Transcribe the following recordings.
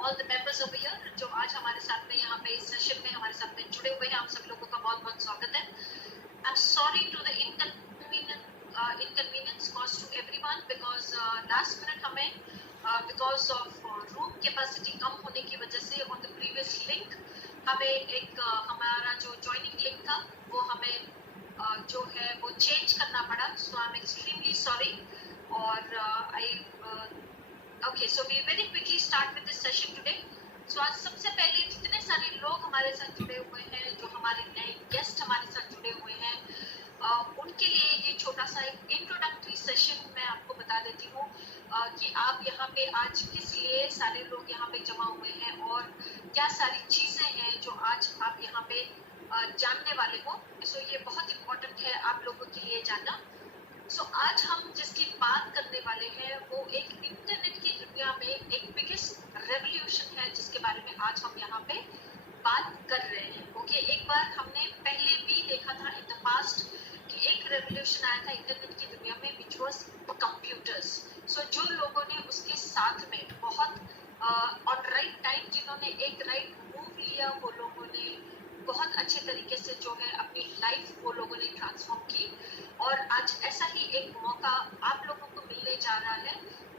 All the members over here जो आज हमारे साथ में यहाँ पे इस सेशन में हमारे साथ में जुड़े हुए हैं, आप सब लोगों का बहुत बहुत स्वागत है। I am sorry to the inconvenience caused to everyone because last minute हमें because of room capacity कम होने की वजह से on the previous link हमें एक हमारा जो joining link था वो हमें जो है वो change करना पड़ा, so I'm extremely sorry और okay, so we very quickly start with this session today. So आज सबसे पहले जितने सारे लोग हमारे साथ जुड़े हुए हैं, जो हमारे नए गेस्ट हमारे साथ जुड़े हुए हैं, उनके लिए ये छोटा सा एक इंट्रोडक्टरी सेशन मैं आपको बता देती हूँ कि आप यहाँ पे आज किस लिए सारे लोग यहाँ पे जमा हुए हैं और क्या सारी चीज़ें हैं जो आज आप यहाँ पे जानने वाले हो। सो ये बहुत इम्पोर्टेंट है आप लोगों के लिए जानना। सो आज हम जिसकी बात करने वाले हैं वो एक इंटरनेट की दुनिया में एक बिगेस्ट रेवोल्यूशन है जिसके बारे में आज हम यहाँ पे बात कर रहे हैं। ओके, एक बार हमने पहले भी देखा था इन द पास्ट कि एक रेवोल्यूशन आया था इंटरनेट की दुनिया में विच वाज कंप्यूटर्स। सो जो लोगों ने उसके साथ में बहुत ऑन राइट टाइम जिन्होंने एक राइट मूव लिया वो लोगों ने बहुत अच्छे तरीके से जो है अपनी लाइफ वो लोगों ने ट्रांसफॉर्म की और आज ऐसा ही एक मौका आप लोगों को मिलने जा रहा है।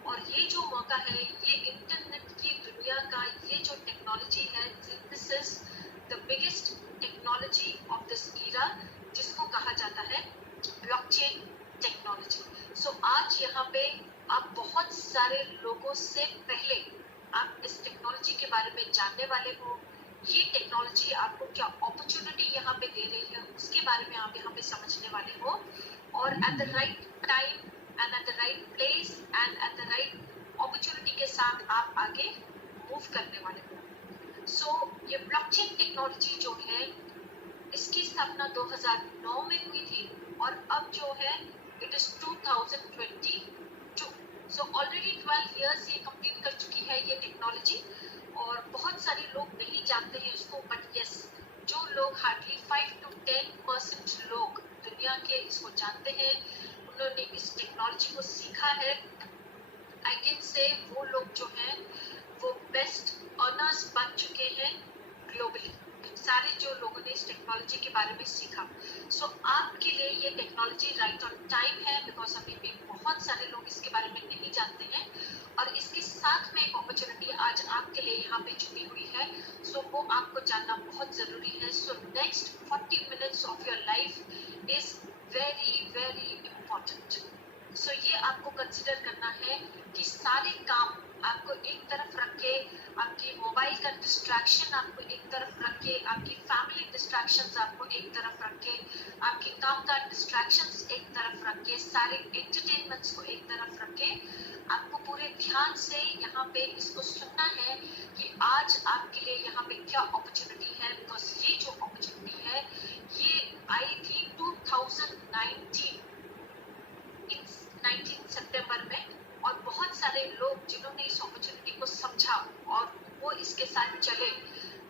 और ये जो मौका है ये इंटरनेट की दुनिया का ये जो टेक्नोलॉजी है, this is the biggest technology of this era जिसको कहा जाता है ब्लॉकचेन टेक्नोलॉजी। सो आज यहाँ पे आप बहुत सारे लोगों से पहले आप इस टेक्नोलॉजी के बारे में जानने वाले हो। ये टेक्नोलॉजी आपको क्या अपॉर्चुनिटी यहाँ पे दे रही है उसके बारे में आप यहाँ पे समझने वाले हो और at the right time and at the right place and at the right opportunity के साथ आप आगे मूव करने वाले हो। सो ये ब्लॉकचेन टेक्नोलॉजी जो है इसकी स्थापना 2009 में हुई थी और अब जो है it is 2022। So already 12 years ये कंप्लीट कर चुकी है ये टेक्नोलॉजी और बहुत सारे लोग नहीं जानते हैं इसको, बट यस जो लोग हार्डली 5 to 10% लोग दुनिया के इसको जानते हैं, उन्होंने इस टेक्नोलॉजी को सीखा है। आई कैन से वो लोग जो हैं वो बेस्ट अर्नर्स बन चुके हैं ग्लोबली, सारे जो लोगों ने इस टेक्नोलॉजी के बारे में सीखा। सो आपके लिए ये टेक्नोलॉजी राइट ऑन टाइम है बिकॉज अभी भी बहुत सारे लोग इसके बारे में नहीं जानते हैं और इसके साथ में एक अपॉर्चुनिटी आज आपके लिए यहाँ पे छुपी हुई है। सो वो आपको जानना बहुत ज़रूरी है। So next 40 minutes of your life is very very important. So ये आपको कंसिडर करना है कि सारे काम आपको एक तरफ रख के, आपकी मोबाइल का डिस्ट्रैक्शन आपको एक तरफ रख के, आपकी फैमिली डिस्ट्रैक्शंस आपको एक तरफ रख के, आपके काम का डिस्ट्रैक्शंस एक तरफ रख के, सारे एंटरटेनमेंट्स को एक तरफ रख के आपको पूरे ध्यान से यहाँ पे इसको सुनना है कि आज आपके लिए यहाँ पे क्या अपॉर्चुनिटी है। बिकॉज ये जो अपॉर्चुनिटी है ये आई थी 19 सितंबर में और बहुत सारे लोग जिन्होंने इस अपॉर्चुनिटी को समझा और वो इसके साथ चले,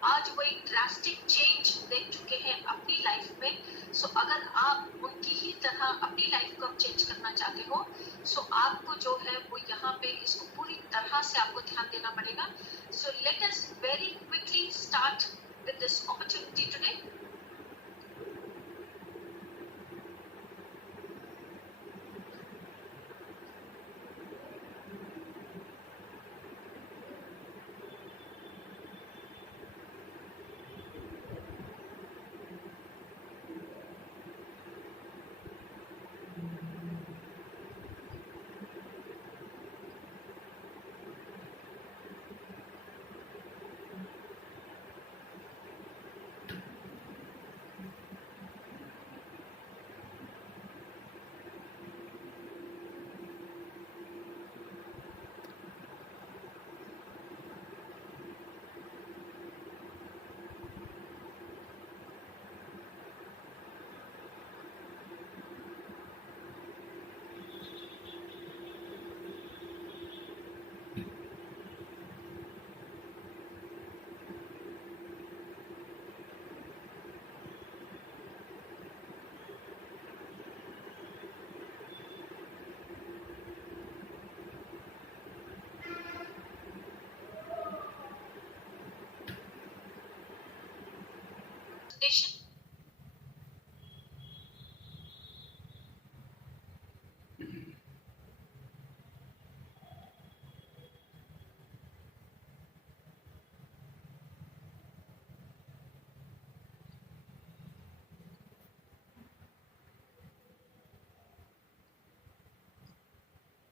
आज वो एक ड्रास्टिक चेंज देख चुके हैं अपनी लाइफ में। सो अगर आप उनकी ही तरह अपनी लाइफ को चेंज करना चाहते हो सो आपको जो है वो यहाँ पे इसको पूरी तरह से आपको ध्यान देना पड़ेगा। So let us very quickly start with this opportunity today. presentation.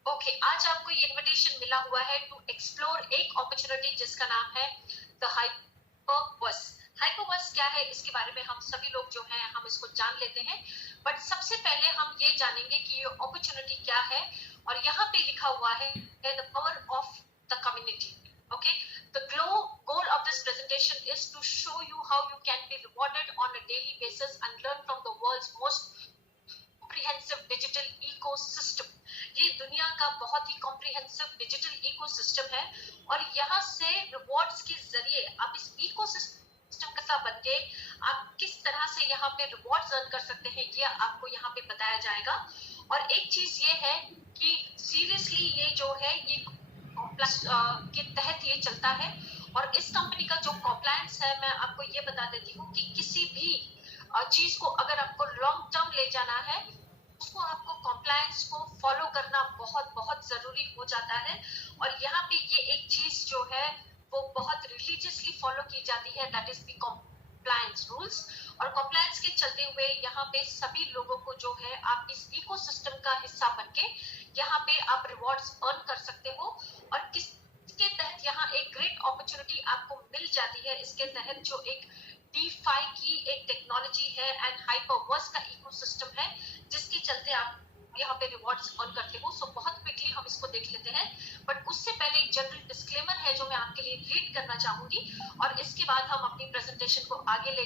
Okay आज आपको ये इनविटेशन मिला हुआ है टू एक्सप्लोर एक अपॉर्चुनिटी जिसका नाम है द हाइपरवर्स। हाइपरवर्स क्या है इसके बारे में हम सभी लोग जो हैं हम इसको जान लेते हैं, बट सबसे पहले हम ये जानेंगे कि ये अपॉर्चुनिटी क्या है। और यहाँ पे लिखा हुआ है the power of the community. Okay, the goal of this presentation is to show you how you can be rewarded on a daily basis and learn from the world's most comprehensive digital ecosystem। ये दुनिया का बहुत ही comprehensive digital ecosystem है और यहाँ से rewards के जरिए आप इस इकोसिस्टम का हिस्सा बन के आप किस तरह से यहाँ पे रिवॉर्ड्स अर्न कर सकते हैं ये आपको यहाँ पे बताया जाएगा। और एक चीज ये है कि सीरियसली ये जो है ये प्लस के तहत ये चलता है और इस कंपनी का जो कॉम्प्लायंस है मैं आपको ये बता देती हूँ कि किसी भी चीज को अगर आपको लॉन्ग टर्म ले जाना है उसको आपको कॉम्प्लायंस को फॉलो करना बहुत बहुत जरूरी हो जाता है। और यहाँ पे ये एक चीज जो है वो बहुत रिलीजियसली फॉलो की जाती है, that is the compliance rules. और कॉम्प्लायंस के चलते हुए यहाँ पे सभी लोगों को जो है आप इस इकोसिस्टम का हिस्सा बन के यहाँ पे आप रिवॉर्ड्स अर्न कर सकते हो। और किसके तहत यहाँ एक ग्रेट अपॉर्चुनिटी आपको मिल जाती है, इसके तहत जो एक DeFi की एक टेक्नोलॉजी है एंड हाइपरवर्स का इकोसिस्टम है जिसके चलते आप यहाँ पे रिवॉर्ड्स अर्न करते हो। सो बहुत क्विकली हम इसको देख लेते हैं, बट उससे पहले एक जनरल डिस्क्लेमर है जो मैं आपके लिए रीड करना चाहूंगी और इसके बाद हम अपनी प्रेजेंटेशन को आगे ले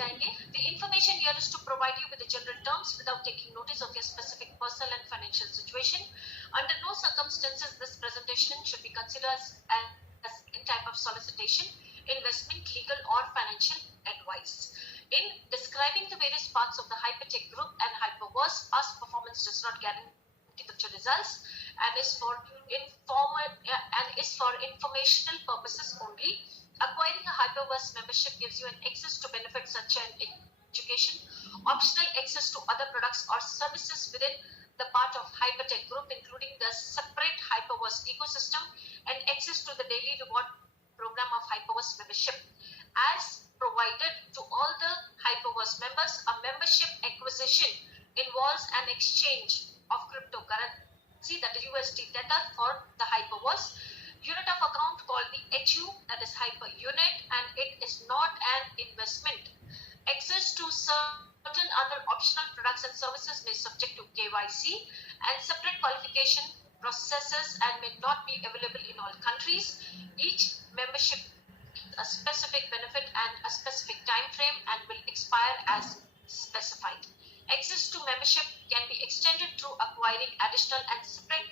जाएंगे। The information here is to provide you with the general terms without taking notice of your specific personal and financial situation. Under no circumstances this presentation should be considered as any type of solicitation, investment, legal or financial advice. In describing the various parts of the Hypertech Group and Hyperverse, past performance does not guarantee future results and is for informational purposes only. Acquiring a Hyperverse membership gives you an access to benefits such as education, optional access to other products or services within the part of Hypertech Group, including the separate Hyperverse ecosystem and access to the daily reward program of Hyperverse membership. As provided to all the Hyperverse members, a membership acquisition involves an exchange of cryptocurrency, that is USD Tether for the Hyperverse, unit of account called the HU, that is Hyper Unit, and it is not an investment. Access to certain other optional products and services may subject to KYC and separate qualification processes and may not be available in all countries. Each membership a specific benefit and a specific time frame and will expire as specified. Access to membership can be extended through acquiring additional and separate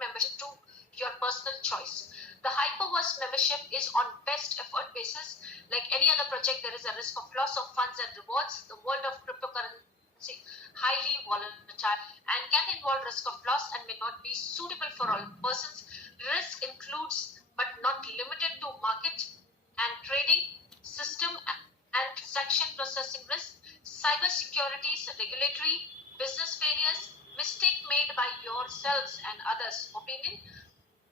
membership to your personal choice. The Hyperverse membership is on best effort basis. Like any other project, there is a risk of loss of funds and rewards. The world of cryptocurrency highly volatile and can involve risk of loss and may not be suitable for all persons. Risk includes but not limited to market and trading, system and transaction processing risk, cyber securities, regulatory, business failures, mistake made by yourselves and others' opinion.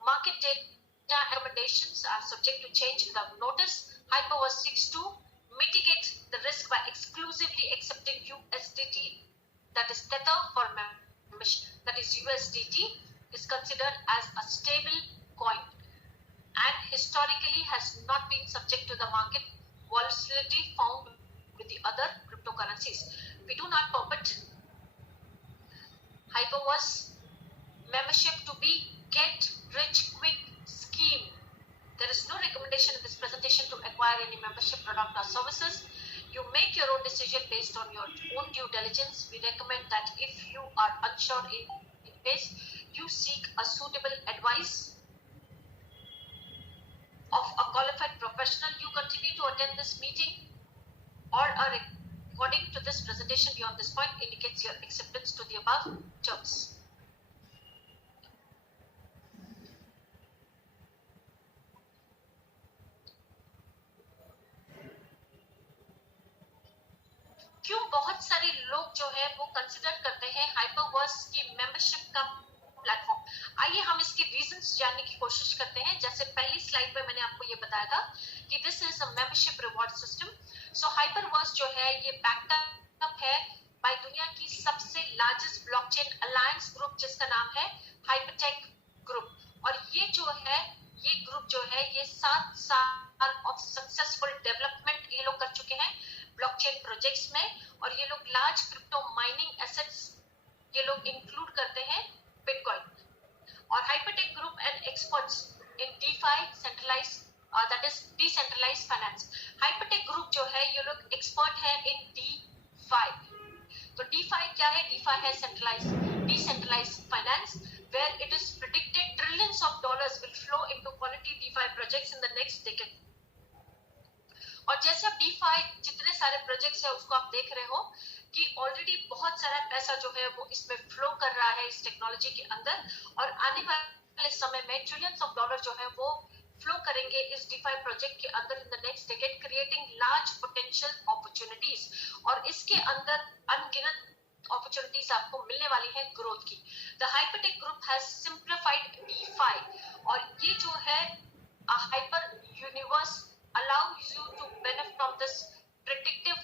Market data recommendations are subject to change without notice. Hyperverse seeks to mitigate the risk by exclusively accepting USDT, that is Tether for membership, that is USDT is considered as a stable coin and historically has not been subject to the market volatility found with the other cryptocurrencies. We do not purport Hyperverse membership to be get rich quick scheme. There is no recommendation in this presentation to acquire any membership product or services. You make your own decision based on your own due diligence. We recommend that if you are unsure in case, you seek a suitable advice of a qualified professional. You continue to attend this meeting or a recording to this presentation beyond this point indicates your acceptance to the above terms. जो है वो consider करते हैं hyperverse की membership का platform. आइए हम इसके रीजंस जानने की कोशिश करते हैं। जैसे पहली स्लाइड में मैंने आपको ये बताया था कि this is a membership reward system. So hyperverse जो है ये बैक्ड अप है बाय दुनिया की सबसे लार्जेस्ट ब्लॉकचेन अलायंस ग्रुप जिसका नाम है हाइपरटेक ग्रुप। और ये जो है ये ग्रुप जो है ये 7 साल ऑफ सक्सेसफुल डेवलपमेंट ये लोग कर चुके हैं ब्लॉकचेन प्रोजेक्ट्स में। और ये लोग लार्ज क्रिप्टो माइनिंग एसेट्स ये लोग इंक्लूड करते हैं बिटकॉइन। और Hypertech group and experts in DeFi centralised that is decentralised finance. Hypertech group जो है ये लोग एक्सपर्ट है इन डीफाई। तो डीफाई क्या है? डीफाई है centralised decentralised finance where it is predicted trillions of dollars will flow into quality DeFi projects in the next decade. और जैसे अब डीफाई जितने सारे प्रोजेक्ट्स है उसको आप देख रहे हो कि ऑलरेडी बहुत सारा पैसा जो है वो इसमें फ्लो कर रहा है इस टेक्नोलॉजी के अंदर। और आने वाले समय में ट्रिलियंस ऑफ डॉलर जो है वो फ्लो करेंगे इस डीफाई प्रोजेक्ट के अंदर इन the next decade, creating large potential opportunities. और इसके अंदर अनगिनत अपॉर्चुनिटीज आपको मिलने वाली है ग्रोथ की। The Hypertech group has simplified DeFi. और ये जो है HyperUniverse allows you to benefit from this predictive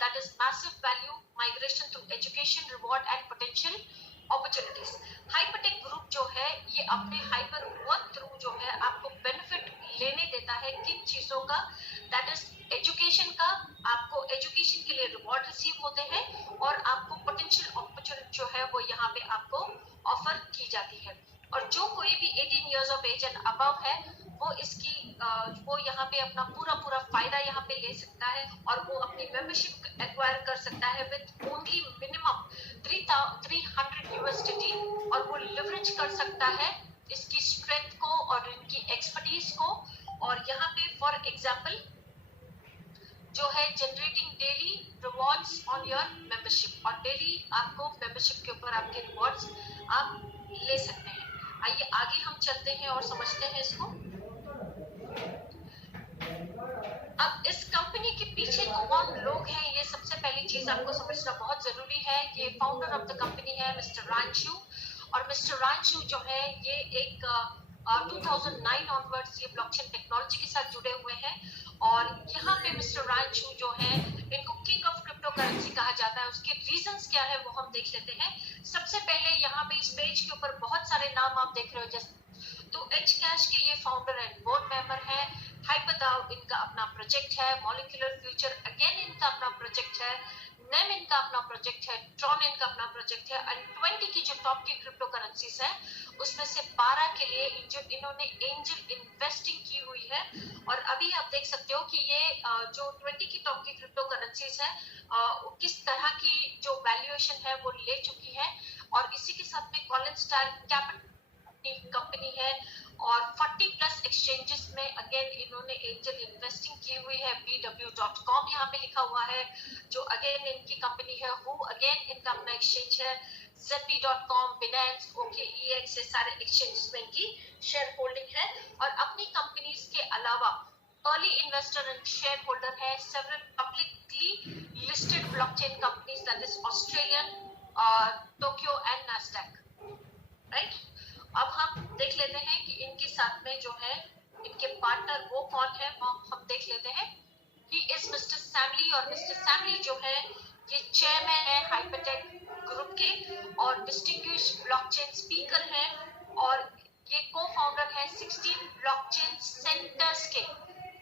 that is massive value migration through education, reward and potential opportunities. Hypertech group जो है ये अपने हाइपर वर्क थ्रू जो है आपको बेनिफिट लेने देता है किन चीजों का? दैट इज एजुकेशन का। आपको एजुकेशन के लिए रिवॉर्ड रिसीव होते हैं और आपको पोटेंशियल अपॉर्चुनिटी जो है वो यहाँ पे आपको ऑफर की जाती है। और जो कोई भी 18 years of age and above है वो इसकी वो यहाँ पे अपना पूरा फायदा यहाँ पे ले सकता है और वो अपनी मेंबरशिप एक्वायर कर सकता है विद ओनली मिनिमम 300 यूएसडी। और वो लिवरेज कर सकता है इसकी स्ट्रेंथ को और इनकी एक्सपर्टीज को। और यहाँ पे फॉर एग्जाम्पल जो है generating daily rewards on your membership. और डेली आपको मेंबरशिप के ऊपर आपके रिवॉर्ड्स आप ले सकते हैं। आइए आगे हम चलते हैं और समझते हैं इसको। अब इस कंपनी के पीछे कौन लोग हैं ये सबसे पहली चीज आपको समझना बहुत जरूरी है। ये फाउंडर ऑफ द कंपनी है मिस्टर रांचू। और मिस्टर रांचू जो है ये एक 2009 ऑनवर्ड्स ये ब्लॉकचेन टेक्नोलॉजी के साथ जुड़े हुए हैं। और यहाँ पे मिस्टर रांचू जो है इनको किंग ऑफ क्रिप्टो करेंसी कहा जाता है। उसके रीजंस क्या है वो हम देख लेते हैं। सबसे पहले यहाँ पे इस पेज के ऊपर बहुत सारे नाम आप देख रहे हो। जैसे तो एच कैश के ये फाउंडर एंड बोर्ड मेंबर है। हाइपरदाव इनका अपना प्रोजेक्ट है। मॉलिक्यूलर फ्यूचर अगेन इनका अपना प्रोजेक्ट है। नेम इनका अपना प्रोजेक्ट है। ट्रॉन इनका अपना प्रोजेक्ट है। एंड 20 की जो टॉप की क्रिप्टो करेंसीज है उसमें से 12 के लिए जो इन्होंने एंजल इन्वेस्टिंग की हुई है। और अभी आप देख सकते हो कि ये जो 20 की टॉप की क्रिप्टो करेंसीज है किस तरह की जो वैल्यूएशन है वो ले चुकी है। और इसी के साथ में कॉलिन स्टाइल कैपिटल कंपनी है। और 40 प्लस एक्सचेंजेस में अगेन इन्होंने एंजल इन्वेस्टिंग की हुई है। bw.com यहाँ पे लिखा हुआ है जो अगेन इनकी कंपनी है। हु अगेन इनका अपना एक्सचेंज है। zp.com, Binance, OKEX ये सारे एक्सचेंजेस में इनकी शेयर होल्डिंग है। और अपनी कंपनीज के अलावा early investor and shareholder है several publicly listed blockchain companies that is Australian, Tokyo and NASDAQ. Right, अब हम देख लेते हैं कि इनके साथ में जो है इनके पार्टनर वो कौन है वो हम देख लेते हैं। He is mister Sam Lee. और मिस्टर सैमली जो है ये चेयरमैन है हाइपरटेक ग्रुप के और डिस्टिंग्विश्ड ब्लॉकचेन स्पीकर है। और ये को फाउंडर है 16 ब्लॉकचेन सेंटर्स के।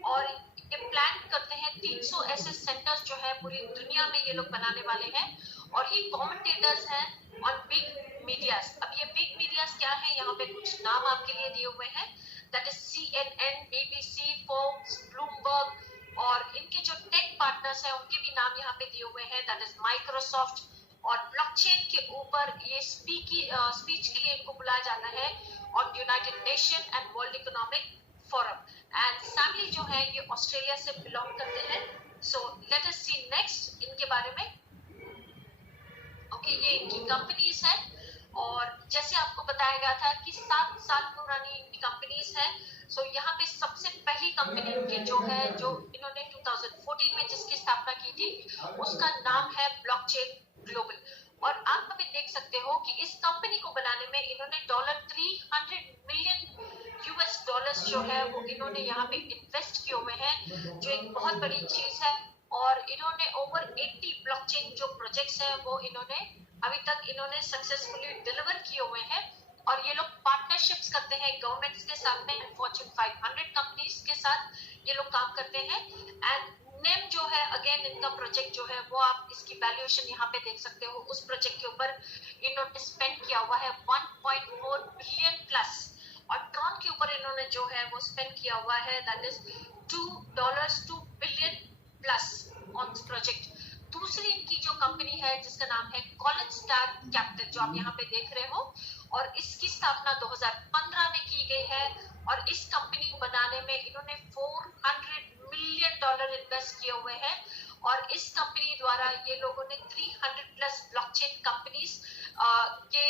और ये प्लान करते हैं 300 ऐसे सेंटर्स जो है पूरी दुनिया में ये लोग बनाने वाले हैं। और ये कमेंटेटर्स हैं ऑन बिग मीडियाज। अब ये बिग मीडियाज क्या है? यहाँ पे कुछ नाम आपके लिए दिए हुए हैं। That is CNN, BBC, Forbes, Bloomberg. और इनके जो टेक पार्टनर्स हैं उनके भी नाम यहाँ पे दिए हुए हैं। That is Microsoft. और ब्लॉकचेन के ऊपर ये स्पीच के लिए इनको बुलाया जाता है on United Nation and World Economic Forum. And Sam Lee जो है ये ऑस्ट्रेलिया से बिलोंग करते हैं। सो लेट अस सी नेक्स्ट इनके बारे में। ओके, ये इनकी कंपनीज है। और जैसे आपको बताया गया था कि 7 साल पुरानी इनकी कंपनीज है। सो यहाँ पे सबसे पहली कंपनी इनकी जो है जो इन्होंने 2014 में जिसकी स्थापना की थी उसका नाम है ब्लॉकचेन ग्लोबल। और आप अभी देख सकते हो कि इस कंपनी को बनाने में इन्होंने $300 मिलियन यूएस डॉलर्स जो है वो इन्होंने यहाँ पे इन्वेस्ट किए हुए हैं, जो एक बहुत बड़ी चीज है। और इन्होंने ओवर 80 ब्लॉकचेन जो प्रोजेक्ट्स हैं वो इन्होंने अभी तक इन्होंने सक्सेसफुली डिलीवर किए हुए हैं। और ये लोग पार्टनरशिप्स करते हैं गवर्नमेंट्स के साथ में, फॉर्च्यून 500 कंपनीज के साथ ये लोग काम करते हैं। एंड नेम जो है अगेन इनका प्रोजेक्ट जो है वो आप इसकी वैल्यूएशन यहाँ पे देख सकते हो। उस प्रोजेक्ट के ऊपर इन्होंने स्पेंड किया हुआ है 1.4 बिलियन प्लस। और ट्रॉन के ऊपर इन्होंने जो है वो स्पेंड किया हुआ है that is $2 billion plus on this project. दूसरी इनकी जो कंपनी है जिसका नाम है कॉलेज स्टार कैपिटल, जो आप यहाँ पे देख रहे हो, और इसकी स्थापना 2015 में की गई है। और इस कंपनी को बनाने में इन्होंने $400 मिलियन इन्वेस्ट किए हुए हैं। और इस कंपनी द्वारा ये लोगों ने 300 प्लस ब्लॉकचेन कंपनीज के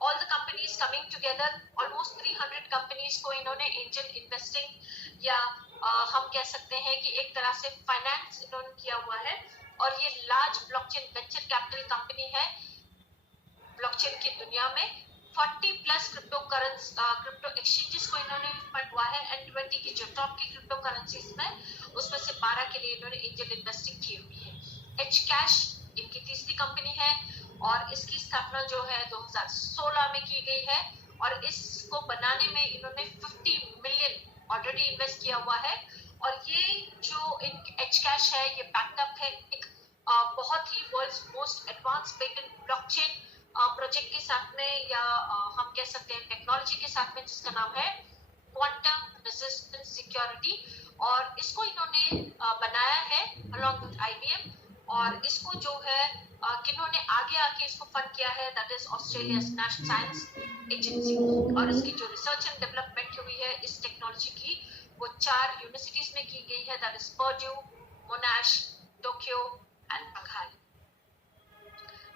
all the companies coming together, almost 300 companies को इन्होंने एंजल इन्वेस्टिंग या हम कह सकते हैं कि एक तरह से फाइनेंस इन्होंने किया हुआ है। और ये large blockchain venture capital company है ब्लॉकचेन की दुनिया में। 40 प्लस क्रिप्टो एक्सचेंजेस को इन्होंने फंड हुआ है। एंड 20 की जो टॉप की क्रिप्टो करेंसीज में उसमें से 12 के लिए इन्होंने एंजल इन्वेस्टिंग की हुई है। एच कैश इनकी तीसरी कंपनी है और इसकी स्थापना जो है 2016 में की गई है। और इसको बनाने में इन्होंने 50 मिलियन ऑलरेडी इन्वेस्ट किया हुआ है। और ये जो एच कैश है ये बैकअप है एक बहुत ही world's most advance patent blockchain project के साथ में, या हम कह सकते हैं टेक्नोलॉजी के साथ में, जिसका नाम है क्वांटम रेजिस्टेंस सिक्योरिटी। और इसको इन्होंने बनाया है अलॉन्ग विद IBM। और इसको जो है किन्होंने आगे आके इसको फंड किया है that is Australia national science agency. और इसकी जो रिसर्च एंड डेवलपमेंट हुई है इस टेक्नोलॉजी की वो 4 यूनिवर्सिटीज में की गई है that is Purdue, Monash, Tokyo and Bengal.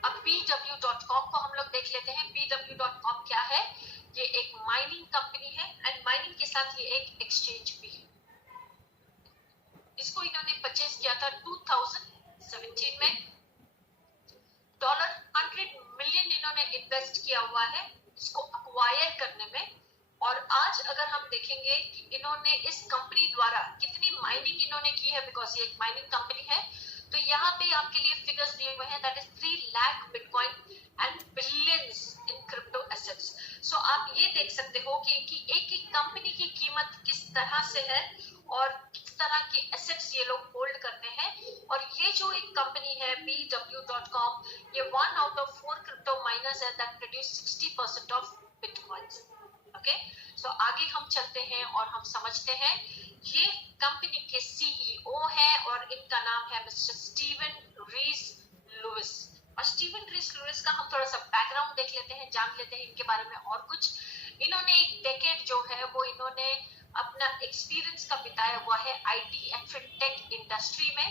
अब pw.com को हम लोग देख लेते हैं। pw.com क्या है? ये एक माइनिंग कंपनी है एंड माइनिंग के साथ ये एक एक्सचेंज भी है। इसको इन्होंने परचेज किया था 2017 में। $100 मिलियन इन्होंने इन्वेस्ट किया हुआ है इसको अक्वायर करने में। और आज अगर हम देखेंगे कि इन्होंने इस कंपनी द्वारा कितनी माइनिंग इन्होंने की है, बिकॉज ये एक माइनिंग कंपनी है, तो यहाँ पे आपके लिए फिगर्स दिए हुए हैं that is 3 lakh bitcoin and billions in crypto assets. So आप ये देख सकते हो कि एक एक कंपनी की कीमत किस तरह से है और किस तरह के एसेट्स ये लोग होल्ड करते हैं। और ये जो एक कंपनी है pw.com, ये 1 आउट ऑफ 4 क्रिप्टो माइनर्स है that produce 60% of bitcoins. Okay, so आगे हम चलते हैं और हम समझते हैं। ये कंपनी के CEO है और इनका नाम है मिस्टर स्टीवन रीस लुइस। और स्टीवन रीस लुइस का हम थोड़ा सा बैकग्राउंड देख लेते हैं, जान लेते हैं इनके बारे में और कुछ। इन्होंने एक डेकेड जो है वो इन्होंने अपना एक्सपीरियंस का बिताया हुआ है IT एंड फिनटेक इंडस्ट्री में।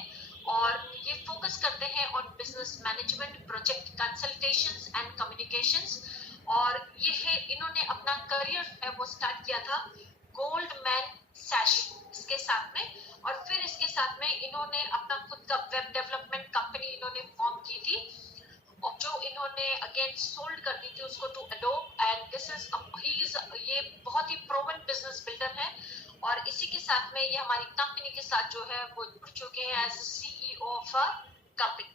और ये फोकस करते हैं on business management, project consultations and communications. और ये है इन्होंने अपना करियर है वो स्टार्ट किया था गोल्डमैन सैश इसके साथ में। और फिर इसके साथ में इन्होंने अपना खुद का वेब डेवलपमेंट कंपनी इन्होंने फॉर्म की थी और जो इन्होंने अगेन सोल्ड कर दी थी उसको to Adobe. And this is ये बहुत ही प्रूवन बिजनेस बिल्डर है। और इसी के साथ में ये हमारी कंपनी के साथ जो है वो जुड़ चुके हैं as CEO of a company.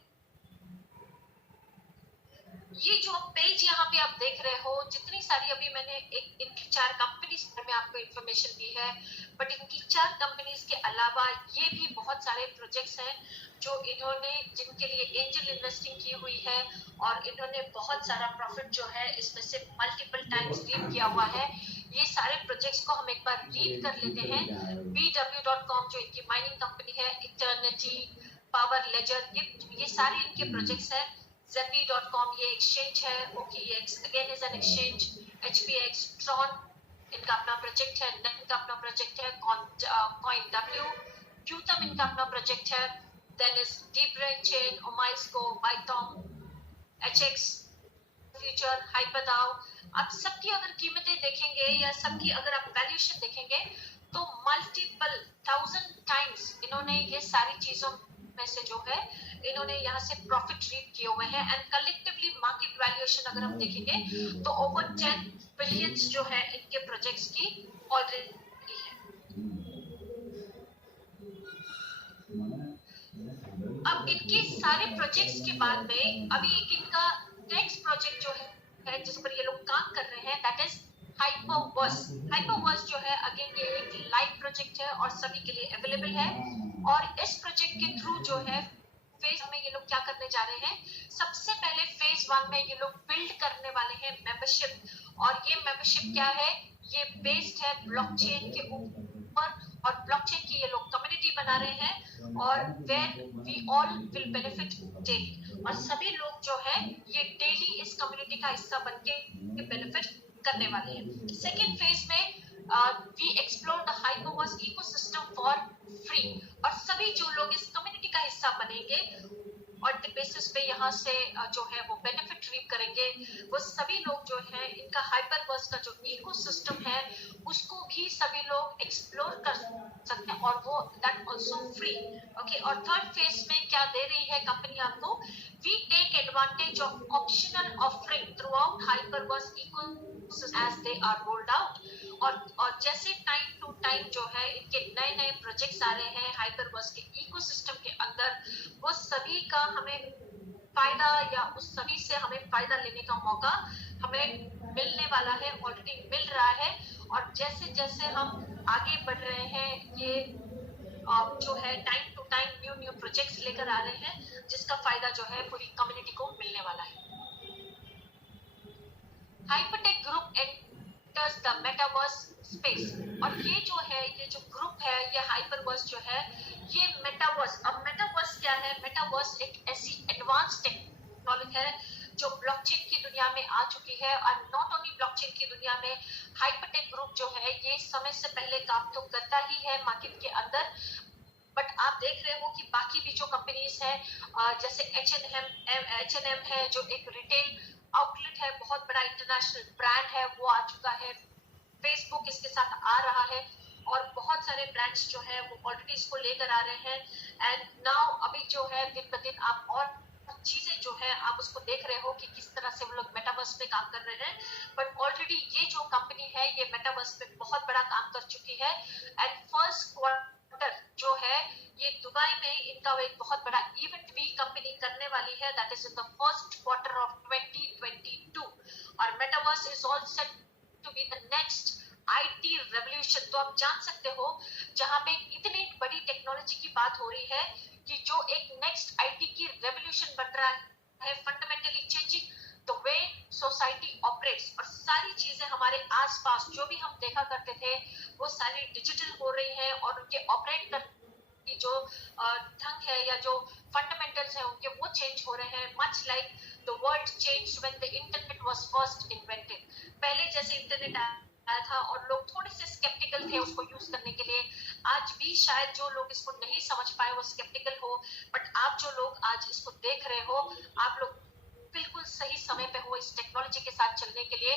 ये जो पेज यहाँ पे आप देख रहे हो, जितनी सारी अभी मैंने इनकी 4 कंपनीज में आपको इन्फॉर्मेशन दी है, बट इनकी 4 कंपनीज के अलावा ये भी बहुत सारे प्रोजेक्ट्स हैं जो इन्होंने जिनके लिए एंजल इन्वेस्टिंग की हुई है। और इन्होंने बहुत सारा प्रॉफिट जो है इसमें से मल्टीपल टाइम्स रीड किया हुआ है। ये सारे प्रोजेक्ट्स को हम एक बार रीड कर लेते हैं। pw.com जो इनकी माइनिंग कंपनी है, इटर्निटी, पावर लेजर, ये सारे इनके प्रोजेक्ट्स हैं। Zepi.com ये एक्सचेंज है, OKX again is an exchange, HPX, Tron इनका अपना प्रोजेक्ट है, NET इनका अपना प्रोजेक्ट है, CoinW, Qtum इनका अपना प्रोजेक्ट है, then is deep brain chain, Omisco, Bytom, HX future, HyperDAO. आप सबकी अगर कीमतें देखेंगे या सबकी अगर आप वैल्यूएशन देखेंगे तो मल्टीपल 1000 टाइम्स इन्होंने ये सारी चीजों में से जो है इन्होंने यहाँ से प्रॉफिट रीप किए हुए हैं एंड कलेक्टिवली मार्केट वैल्यूएशन अगर हम देखेंगे तो ओवर 10 बिलियंस जो है इनके प्रोजेक्ट्स की ऑलरेडी है। अब इनके सारे प्रोजेक्ट्स के बाद में अभी एक इनका नेक्स्ट प्रोजेक्ट जो है जिस पर ये लोग काम कर रहे हैं दैट इज हाइपरवर्स। हाइपरवर्स जो है अगेन ये एक लाइव प्रोजेक्ट है और सभी के लिए अवेलेबल है और इस प्रोजेक्ट के थ्रू जो है फेज में ये लोग क्या करने जा रहे हैं, सबसे पहले फेज 1 में ये लोग बिल्ड करने वाले हैं मेंबरशिप। और ये मेंबरशिप क्या है, ये बेस्ड है ब्लॉकचेन के ऊपर और ब्लॉकचेन की ये लोग कम्युनिटी बना रहे हैं और where we all will benefit daily. और सभी लोग जो है ये डेली इस कम्युनिटी का हिस्सा बनके बेनिफिट करने वाले हैं। सेकेंड फेज में we explore the Hyperverse ecosystem for free और सभी जो लोग इस कम्युनिटी का हिस्सा बनेंगे और द बेसिस पे यहाँ से जो है वो बेनिफिट रीप करेंगे, वो सभी लोग जो है इनका हाइपरवर्स का जो इकोसिस्टम है उसको भी सभी लोग एक्सप्लोर कर सकते हैं और वो दैट आल्सो फ्री। ओके, और थर्ड फेज में क्या दे रही है कंपनी आपको, we take advantage of optional offering throughout Hyperverse ecosystem as they are rolled out. और जैसे टाइम टू टाइम जो है इनके नए नए प्रोजेक्ट्स आ रहे हैं हाइपरवर्स के इकोसिस्टम के अंदर, वो सभी का हमें फायदा या उस सभी से हमें फायदा लेने का मौका हमें मिलने वाला है, ऑलरेडी मिल रहा है। और जैसे जैसे हम आगे बढ़ रहे हैं ये जो है time to time new projects लेकर आ रहे हैं जिसका फायदा जो है पूरी कम्युनिटी को मिलने वाला है। Hypertech group enters the metaverse space और ये जो है ये जो ग्रुप है ये हाइपरवर्स जो है ये मेटावर्स। अब मेटावर्स क्या है, मेटावर्स एक ऐसी एडवांस टेक्नोलॉजी है जो ब्लॉकचेन की दुनिया में आ चुकी है और नॉट ओनली ब्लॉकचेन की दुनिया में हाइपरटेक ग्रुप जो है ये समय से पहले काम तो करता ही है मार्केट के अंदर, बट आप देख रहे हो कि बाकी भी जो कंपनीज है जैसे H&M है जो एक रिटेल आउटलेट है, बहुत बड़ा इंटरनेशनल ब्रांड है, वो आ चुका है। फेसबुक इसके साथ आ रहा है और बहुत सारे ब्रांड्स जो है वो ऑलरेडी इसको लेकर आ रहे हैं एंड नाउ अभी जो है दिन ब दिन आप और चीजें जो है आप उसको देख रहे हो कि किस तरह से वो लोग मेटावर्स में काम कर रहे हैं। बट ऑलरेडी ये जो कंपनी है ये मेटावर्स में बहुत बड़ा काम कर चुकी है एंड फर्स्ट क्वार्टर जो है ये दुबई में इनका एक बहुत बड़ा इवेंट भी कंपनी करने वाली है that is in the first quarter of 2022 और metaverse is all set to be the next IT revolution. तो आप जान सकते हो जहां पे इतनी बड़ी टेक्नोलॉजी की बात हो रही है कि जो एक नेक्स्ट आईटी की रेवोल्यूशन बन रहा है, fundamentally changing the way society operates और सारी चीजें हमारे आसपास जो भी हम देखा करते थे वो सारी डिजिटल हो रही है और उनके ऑपरेट करने की जो ढंग है या जो फंडामेंटल्स है उनके वो चेंज हो रहे हैं। Much like the world changed when the internet was first invented. पहले जैसे इंटरनेट आया था और लोग थोड़े से स्केप्टिकल थे उसको यूज करने के लिए, आज भी शायद जो लोग इसको नहीं समझ पाए वो स्केप्टिकल हो, बट आप जो लोग आज इसको देख रहे हो आप लोग बिल्कुल सही समय पे हो इस टेक्नोलॉजी के साथ चलने के लिए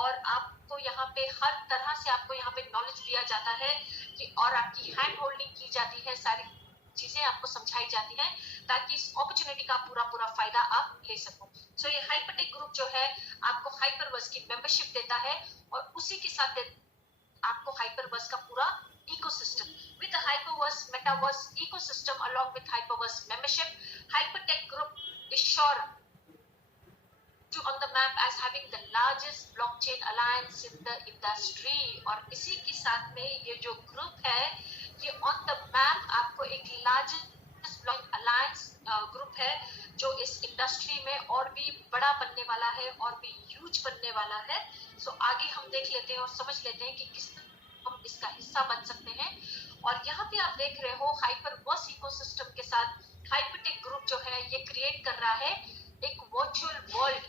और आपको यहाँ पे हर तरह से आपको यहाँ पे नॉलेज दिया जाता है कि और आपकी हैंड होल्डिंग की जाती है, सारी चीजें आपको समझाई जाती हैं ताकि इस अपॉर्चुनिटी का पूरा फायदा आप ले सको। सो ये हाइपरटेक ग्रुप जो है आपको हाइपरवर्स की मेंबरशिप देता है और उसी के साथ आपको हाइपरवर्स का पूरा ecosystem with the hyperverse metaverse ecosystem along with hyperverse membership hypertech group is sure to on the map as having the largest blockchain alliance in the industry। और इसी के साथ में ये जो ग्रुप है ये on the map आपको एक largest blockchain alliance ग्रुप है जो इस इंडस्ट्री में और भी बड़ा बनने वाला है और भी ह्यूज बनने वाला है। सो आगे हम देख लेते हैं और समझ लेते हैं कि किस हम इसका हिस्सा बन सकते हैं। और यहाँ पे आप देख रहे हो हाइपरवर्स इकोसिस्टम के साथ हाइपरटेक ग्रुप जो है ये क्रिएट कर रहा है एक virtual world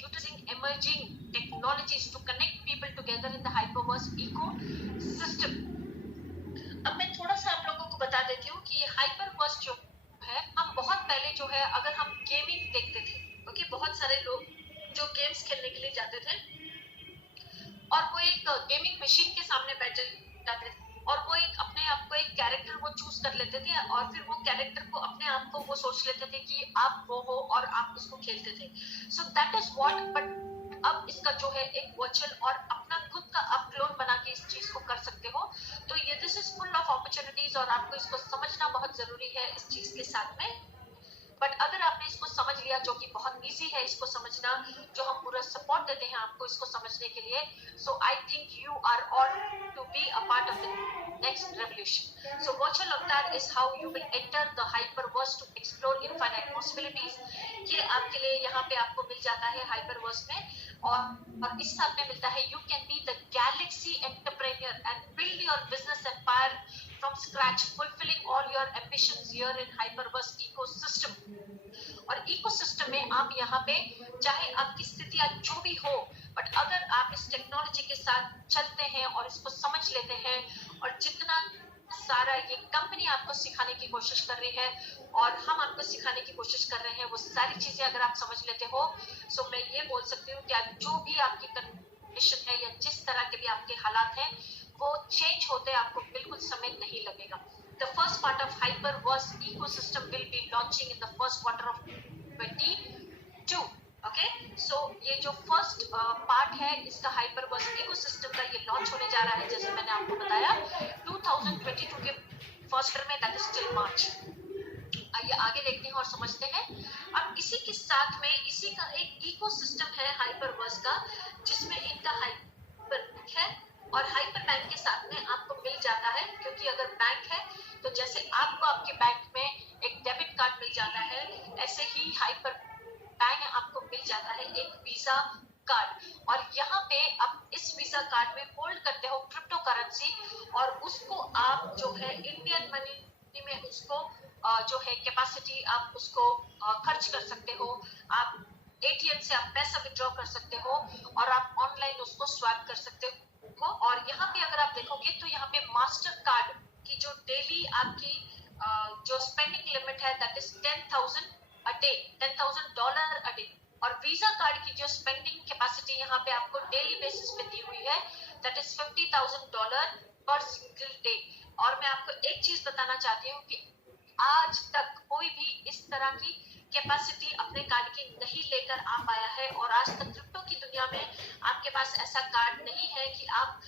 utilizing emerging technologies to connect people together in the Hyperverse ecosystem. अब मैं थोड़ा सा आप लोगों को बता देती हूँ कि हाइपरवर्स जो है हम बहुत पहले जो है अगर हम गेमिंग देखते थे, ओके, बहुत सारे लोग जो गेम्स खेलने के लिए जाते थे और वो एक गेमिंग मशीन के सामने बैठ जाते थे और वो एक अपने आप को एक कैरेक्टर वो को चूज कर लेते थे और फिर वो कैरेक्टर को अपने आप को वो सोच लेते थे कि आप वो हो और आप उसको खेलते थे. So that is what. But अब इसका जो है एक वर्चुअल और अपना खुद का आप क्लोन बना के इस चीज को कर सकते हो. तो ये this is full of opportunities और आपको इसको समझना बहुत जरूरी है इस चीज के साथ में. बट अगर आपने इसको समझ लिया, जो कि बहुत इजी है इसको समझना, जो हम पूरा सपोर्ट देते हैं आपको इसको समझने के लिए, so I think you are all to be a part of the next revolution. So virtual avatar is how you will enter the hyperverse to explore infinite possibilities. ये आपके लिए यहाँ पे आपको मिल जाता है hyperverse में, और इस साथ में मिलता है you can be the galaxy entrepreneur and build your business empire from scratch, fulfilling all your ambitions here in hyperverse ecosystem. और इकोसिस्टम में आप यहाँ पे चाहे आपकी स्थितियां जो भी हो, बट अगर आप इस टेक्नोलॉजी के साथ चलते हैं और इसको समझ लेते हैं, और जितना सारा ये कंपनी आपको सिखाने की कोशिश कर रही है और हम आपको सिखाने की कोशिश कर रहे हैं, वो सारी चीजें अगर आप समझ लेते हो, सो मैं ये बोल सकती हूँ कि आप जो भी आपकी कंडीशन है या जिस तरह के भी आपके हालात हैं, वो चेंज होते आपको बिल्कुल समय नहीं लगेगा. The first part of Hyperverse ecosystem will be launching in the first quarter of 2022. Okay, so ये जो first part है इसका Hyperverse ecosystem का, ये launch होने जा रहा है जैसे मैंने आपको बताया 2022 के first quarter में, that is till March. आइए आगे देखते हैं और समझते हैं. अब इसी के साथ में इसी का एक इकोसिस्टम है Hyperverse का, जिसमें इनका हाइपर है और हाइपर बैंक के साथ में आपको मिल जाता है. क्योंकि अगर बैंक है तो जैसे आपको आपके बैंक में एक डेबिट कार्ड मिल जाता है, ऐसे ही हाइपर बैंक आपको मिल जाता है एक वीजा कार्ड. और यहाँ पे आप इस वीजा कार्ड में होल्ड करते हो क्रिप्टो करेंसी, और उसको आप जो है इंडियन मनी में उसको जो है कैपेसिटी आप उसको खर्च कर सकते हो. आप एटीएम से आप पैसा विड्रॉ कर सकते हो और आप ऑनलाइन उसको स्वैप कर सकते हो. और यहाँ पे अगर आप देखोगे तो यहाँ पे मास्टर कार्ड की जो डेली आपकी जो स्पेंडिंग लिमिट है that is 10,000 a day, $10,000 a day. और वीजा कार्ड की जो स्पेंडिंग कैपेसिटी यहाँ पे आपको डेली बेसिस पे दी हुई है दैट इज $50,000 पर सिंगल डे. और मैं आपको एक चीज बताना चाहती हूँ कि आज तक कोई भी इस तरह की कैपेसिटी अपने कार्ड की नहीं लेकर आ पाया है. और आज तक क्रिप्टो की दुनिया में आपके पास ऐसा कार्ड नहीं है कि आप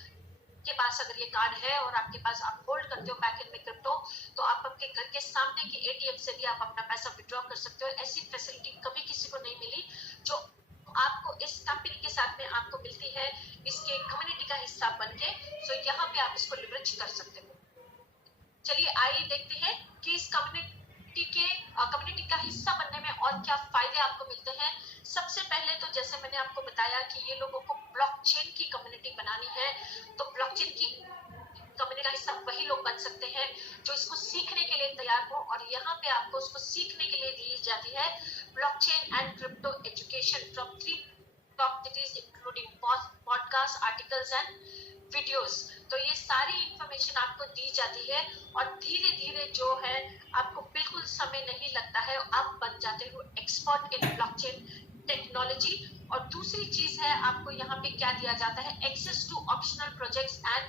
के पास अगर ये कार्ड है और आपके पास आप होल्ड करते हो पैकेट में क्रिप्टो, तो आप आपके घर के सामने के एटीएम से भी आप अपना पैसा विड्रॉ कर सकते हो. ऐसी फैसिलिटी कभी किसी को नहीं मिली जो आपको इस कंपनी के साथ में आपको मिलती है, इसके कम्युनिटी का हिस्सा बन के. सो यहाँ पे आप इसको लिवरेज कर सकते हो. चलिए आइए देखते हैं कि इस कम्युनिटी का हिस्सा बनने में और क्या फायदे आपको मिलते हैं. सबसे पहले तो जैसे मैंने आपको बताया कि ये लोगों को ब्लॉकचेन की कम्युनिटी बनानी है, तो ब्लॉकचेन की कम्युनिटी का हिस्सा वही लोग बन सकते हैं जो इसको सीखने के लिए तैयार हो. और यहाँ पे आपको उसको सीखने के लिए दी जाती है blockchain and crypto education from 3 top cities including podcast, articles and videos. तो ये सारी इंफॉर्मेशन आपको दी जाती है और धीरे धीरे जो है आपको बिल्कुल समय नहीं लगता है, आप बन जाते हो एक्सपर्ट इन ब्लॉकचेन टेक्नोलॉजी. और दूसरी चीज है आपको यहाँ पे क्या दिया जाता है, access to optional projects and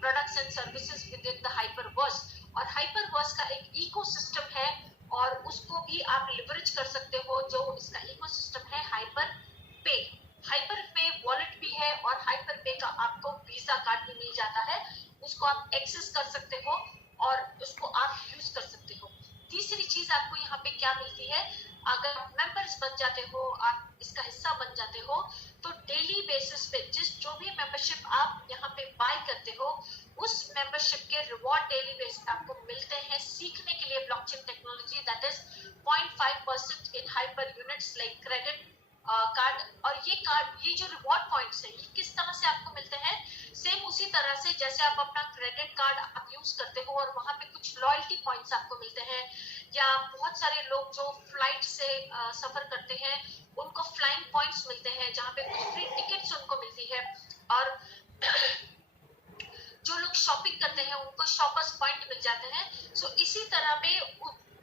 products and services within the Hyperverse. और हाइपरवर्स का एक इकोसिस्टम है और उसको भी आप लिवरेज कर सकते हो. जो इसका इकोसिस्टम है हाइपर पे वॉलेट भी है और हाइपर पे का आपको वीजा कार्ड भी मिल जाता है, उसको आप एक्सेस कर सकते हो और उसको आप यूज कर सकते हो. तीसरी चीज आपको यहाँ पे क्या मिलती है, अगर आप मेंबर्स बन जाते हो, आप इसका हिस्सा बन जाते हो, तो डेली बेसिस पे जो भी मेंबरशिप आप यहाँ पे बाय करते हो, उस मेंबरशिप के रिवॉर्ड डेली बेसिस पे आपको मिलते हैं सीखने के लिए blockchain technology. That is 0.5% in hyper units like credit card. और ये जो रिवॉर्ड पॉइंट्स है ये किस तरह से आपको मिलते हैं, सेम उसी तरह से जैसे आप अपना क्रेडिट कार्ड आप यूज करते हो और वहां पे कुछ लॉयल्टी पॉइंट्स आपको मिलते हैं. या बहुत सारे लोग जो फ्लाइट से सफर करते हैं उनको फ्लाइंग पॉइंट्स मिलते हैं जहाँ पे कुछ फ्री टिकट्स उनको मिलती है. और जो लोग शॉपिंग करते हैं उनको शॉपर्स पॉइंट मिल जाते हैं. सो इसी तरह पे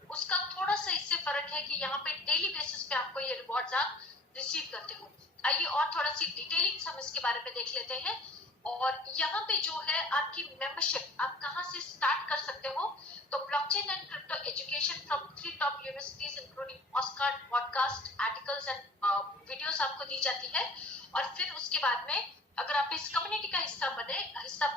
उसका थोड़ा सा इससे फर्क है कि यहाँ पे डेली बेसिस पे आपको ये रिवॉर्ड्स आप रिसीव करते हो. आइए और थोड़ा सी डिटेलिंग हम इसके बारे में देख लेते हैं. और यहाँ पे जो है आपकी मेंबरशिप आप कहाँ से स्टार्ट कर सकते हो, तो बाद में अगर आप इस कम्युनिटी का हिस्सा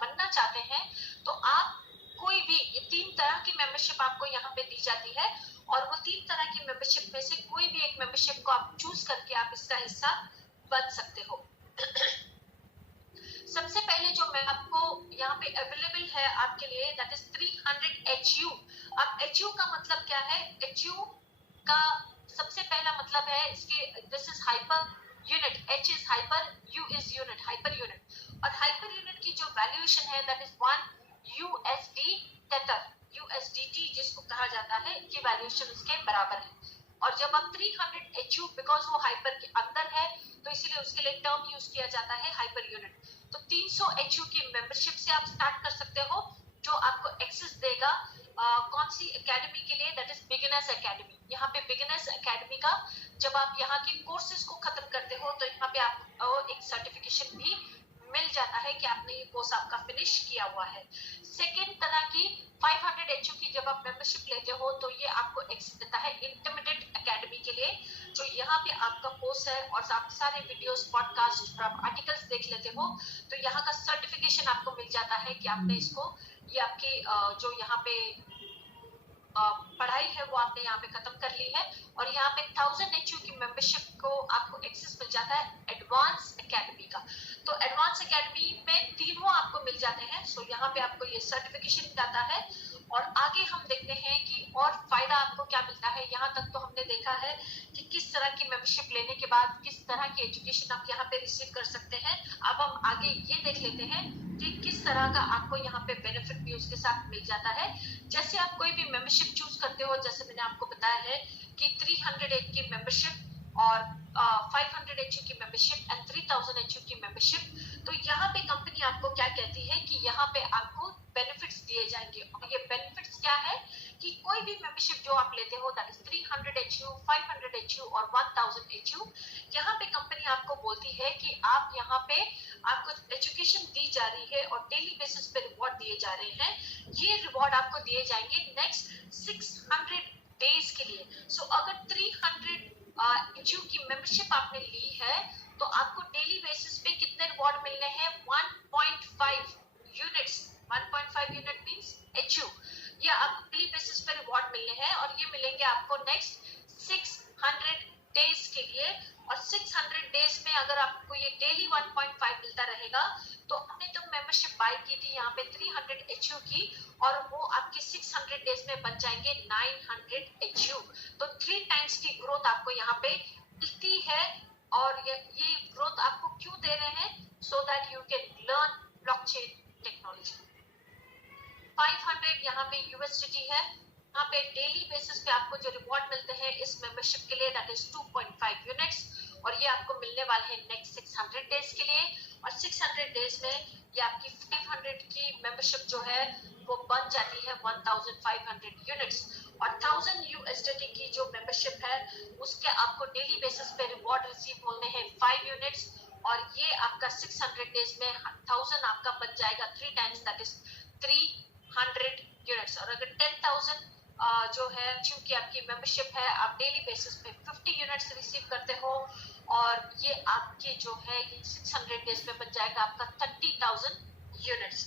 बनना चाहते हैं तो आप कोई भी 3 तरह की मेंबरशिप आपको यहाँ पे दी जाती है और वो 3 तरह की मेंबरशिप में से कोई भी एक मेंबरशिप को आप चूज करके आप इसका हिस्सा बन सकते हो। सबसे पहले जो मैं आपको यहाँ पे अवेलेबल है आपके लिए दैट इज 300 HU। अब HU का मतलब क्या है? HU का सबसे पहला मतलब है इसके this is hyper unit, H is hyper, U is unit, hyper unit. और हाइपर यूनिट की जो वैल्यूएशन है that is 1 USD tether, USDT जिसको कहा जाता है, की वैल्यूएशन इसके बराबर है। और जब आप 300 HU बिकॉज वो हाइपर के अंदर है तो इसीलिए उसके लिए टर्म यूज किया जाता है हाइपर यूनिट। तो 300 HU की मेंबरशिप से आप स्टार्ट कर सकते हो जो आपको एक्सेस देगा कौन सी एकेडमी के लिए, दैट इज बिगिनर्स एकेडमी। यहाँ पे बिगिनर्स एकेडमी का जब आप यहाँ के कोर्सेज को खत्म करते हो तो यहाँ पे आप एक सर्टिफिकेशन भी मिल जाता है कि आपने ये कोर्स आपका फिनिश किया हुआ है। सेकेंड तरह की 500 HU की जब आप मेंबरशिप लेते हो तो ये आपको एक्सेस देता है इंटरमीडिएट एकेडमी के लिए, जो यहाँ पे आपका कोर्स है और आप सारे वीडियोस, पॉडकास्ट और आप आर्टिकल्स देख लेते हो तो यहाँ का सर्टिफिकेशन आपको मिल जाता है कि आपने इसको, ये आपकी जो यहाँ पे पढ़ाई है वो आपने यहाँ पे खत्म कर ली है। और यहाँ पे 1000 HU की मेंबरशिप को आपको एक्सेस मिल जाता है एडवांस एकेडमी का। तो एडवांस एकेडमी में तीनों आपको मिल जाते हैं। सो यहाँ पे आपको ये सर्टिफिकेशन मिलता है। और आगे हम देखते हैं कि और फायदा आपको क्या मिलता है। यहाँ तक तो हमने देखा है कि किस तरह की मेंबरशिप लेने के बाद किस तरह की एजुकेशन आप यहाँ पे रिसीव कर सकते हैं। अब हम आगे ये देख लेते हैं कि किस तरह का आपको यहाँ पे बेनिफिट भी उसके साथ मिल जाता है। जैसे आप कोई भी मेंबरशिप चूज करते हो, जैसे मैंने आपको बताया है कि 300 की मेंबरशिप और 500 HU की मेंबरशिप एंड 3000 HU की मेंबरशिप, तो यहाँ पे कंपनी आपको क्या कहती है कि यहाँ पे आपको बेनिफिट्स दिए जाएंगे। और ये बेनिफिट्स क्या है कि कोई भी मेंबरशिप जो आप लेते हो दैट इज 300 HU, 500 HU और 1000 HU, यहाँ पे कंपनी आपको बोलती है कि आप यहाँ पे आपको एजुकेशन दी जा रही है और डेली बेसिस पे रिवॉर्ड दिए जा रहे हैं। ये रिवॉर्ड आपको दिए जाएंगे नेक्स्ट 600 डेज के लिए। सो अगर 300 HU की मेंबरशिप आपने ली है तो आपको डेली बेसिस पे कितने रिवॉर्ड मिलने हैं? 1.5 यूनिट्स। 1.5 unit means HU। ये आपको डेली बेसिस पे रिवॉर्ड मिलने हैं और ये मिलेंगे आपको नेक्स्ट 600 डेज के लिए। और 600 डेज में अगर आपको ये डेली 1.5 मिलता रहेगा तो आपने तो मेंबरशिप बाय की थी यहाँ पे 300 HU की और वो आपके 600 डेज में बन जाएंगे 900 HU। तो 3 टाइम्स की ग्रोथ आपको यहाँ पे मिलती है। और ये ग्रोथ आपको क्यों दे रहे हैं? So that you can learn blockchain technology. 500 यहाँ पे USDT है। यहाँ पे डेली बेसिस पे आपको जो रिवॉर्ड मिलते हैं इस मेंबरशिप के लिए दैट इज 2.5 यूनिट्स और ये आपको मिलने वाले हैं नेक्स्ट 600 डेज के लिए। और 600 डेज में ये आपकी 500 की मेंबरशिप जो है वो बन जाती है 1500 यूनिट्स। और 1000 USDT की जो मेंबरशिप है उसके आपको डेली बेसिस पे रिवॉर्ड रिसीव होने हैं 5 यूनिट्स और ये आपका 600 डेज में 1000 आपका बन जाएगा 3 टाइम्स दैट इज 300 यूनिट्स। और अगर 10,000 जो है चूंकि आपकी मेंबरशिप है आप डेली बेसिस पे 50 यूनिट्स रिसीव करते हो और ये आपके जो है ये 600 डेज में बन जाएगा आपका 30,000 यूनिट्स।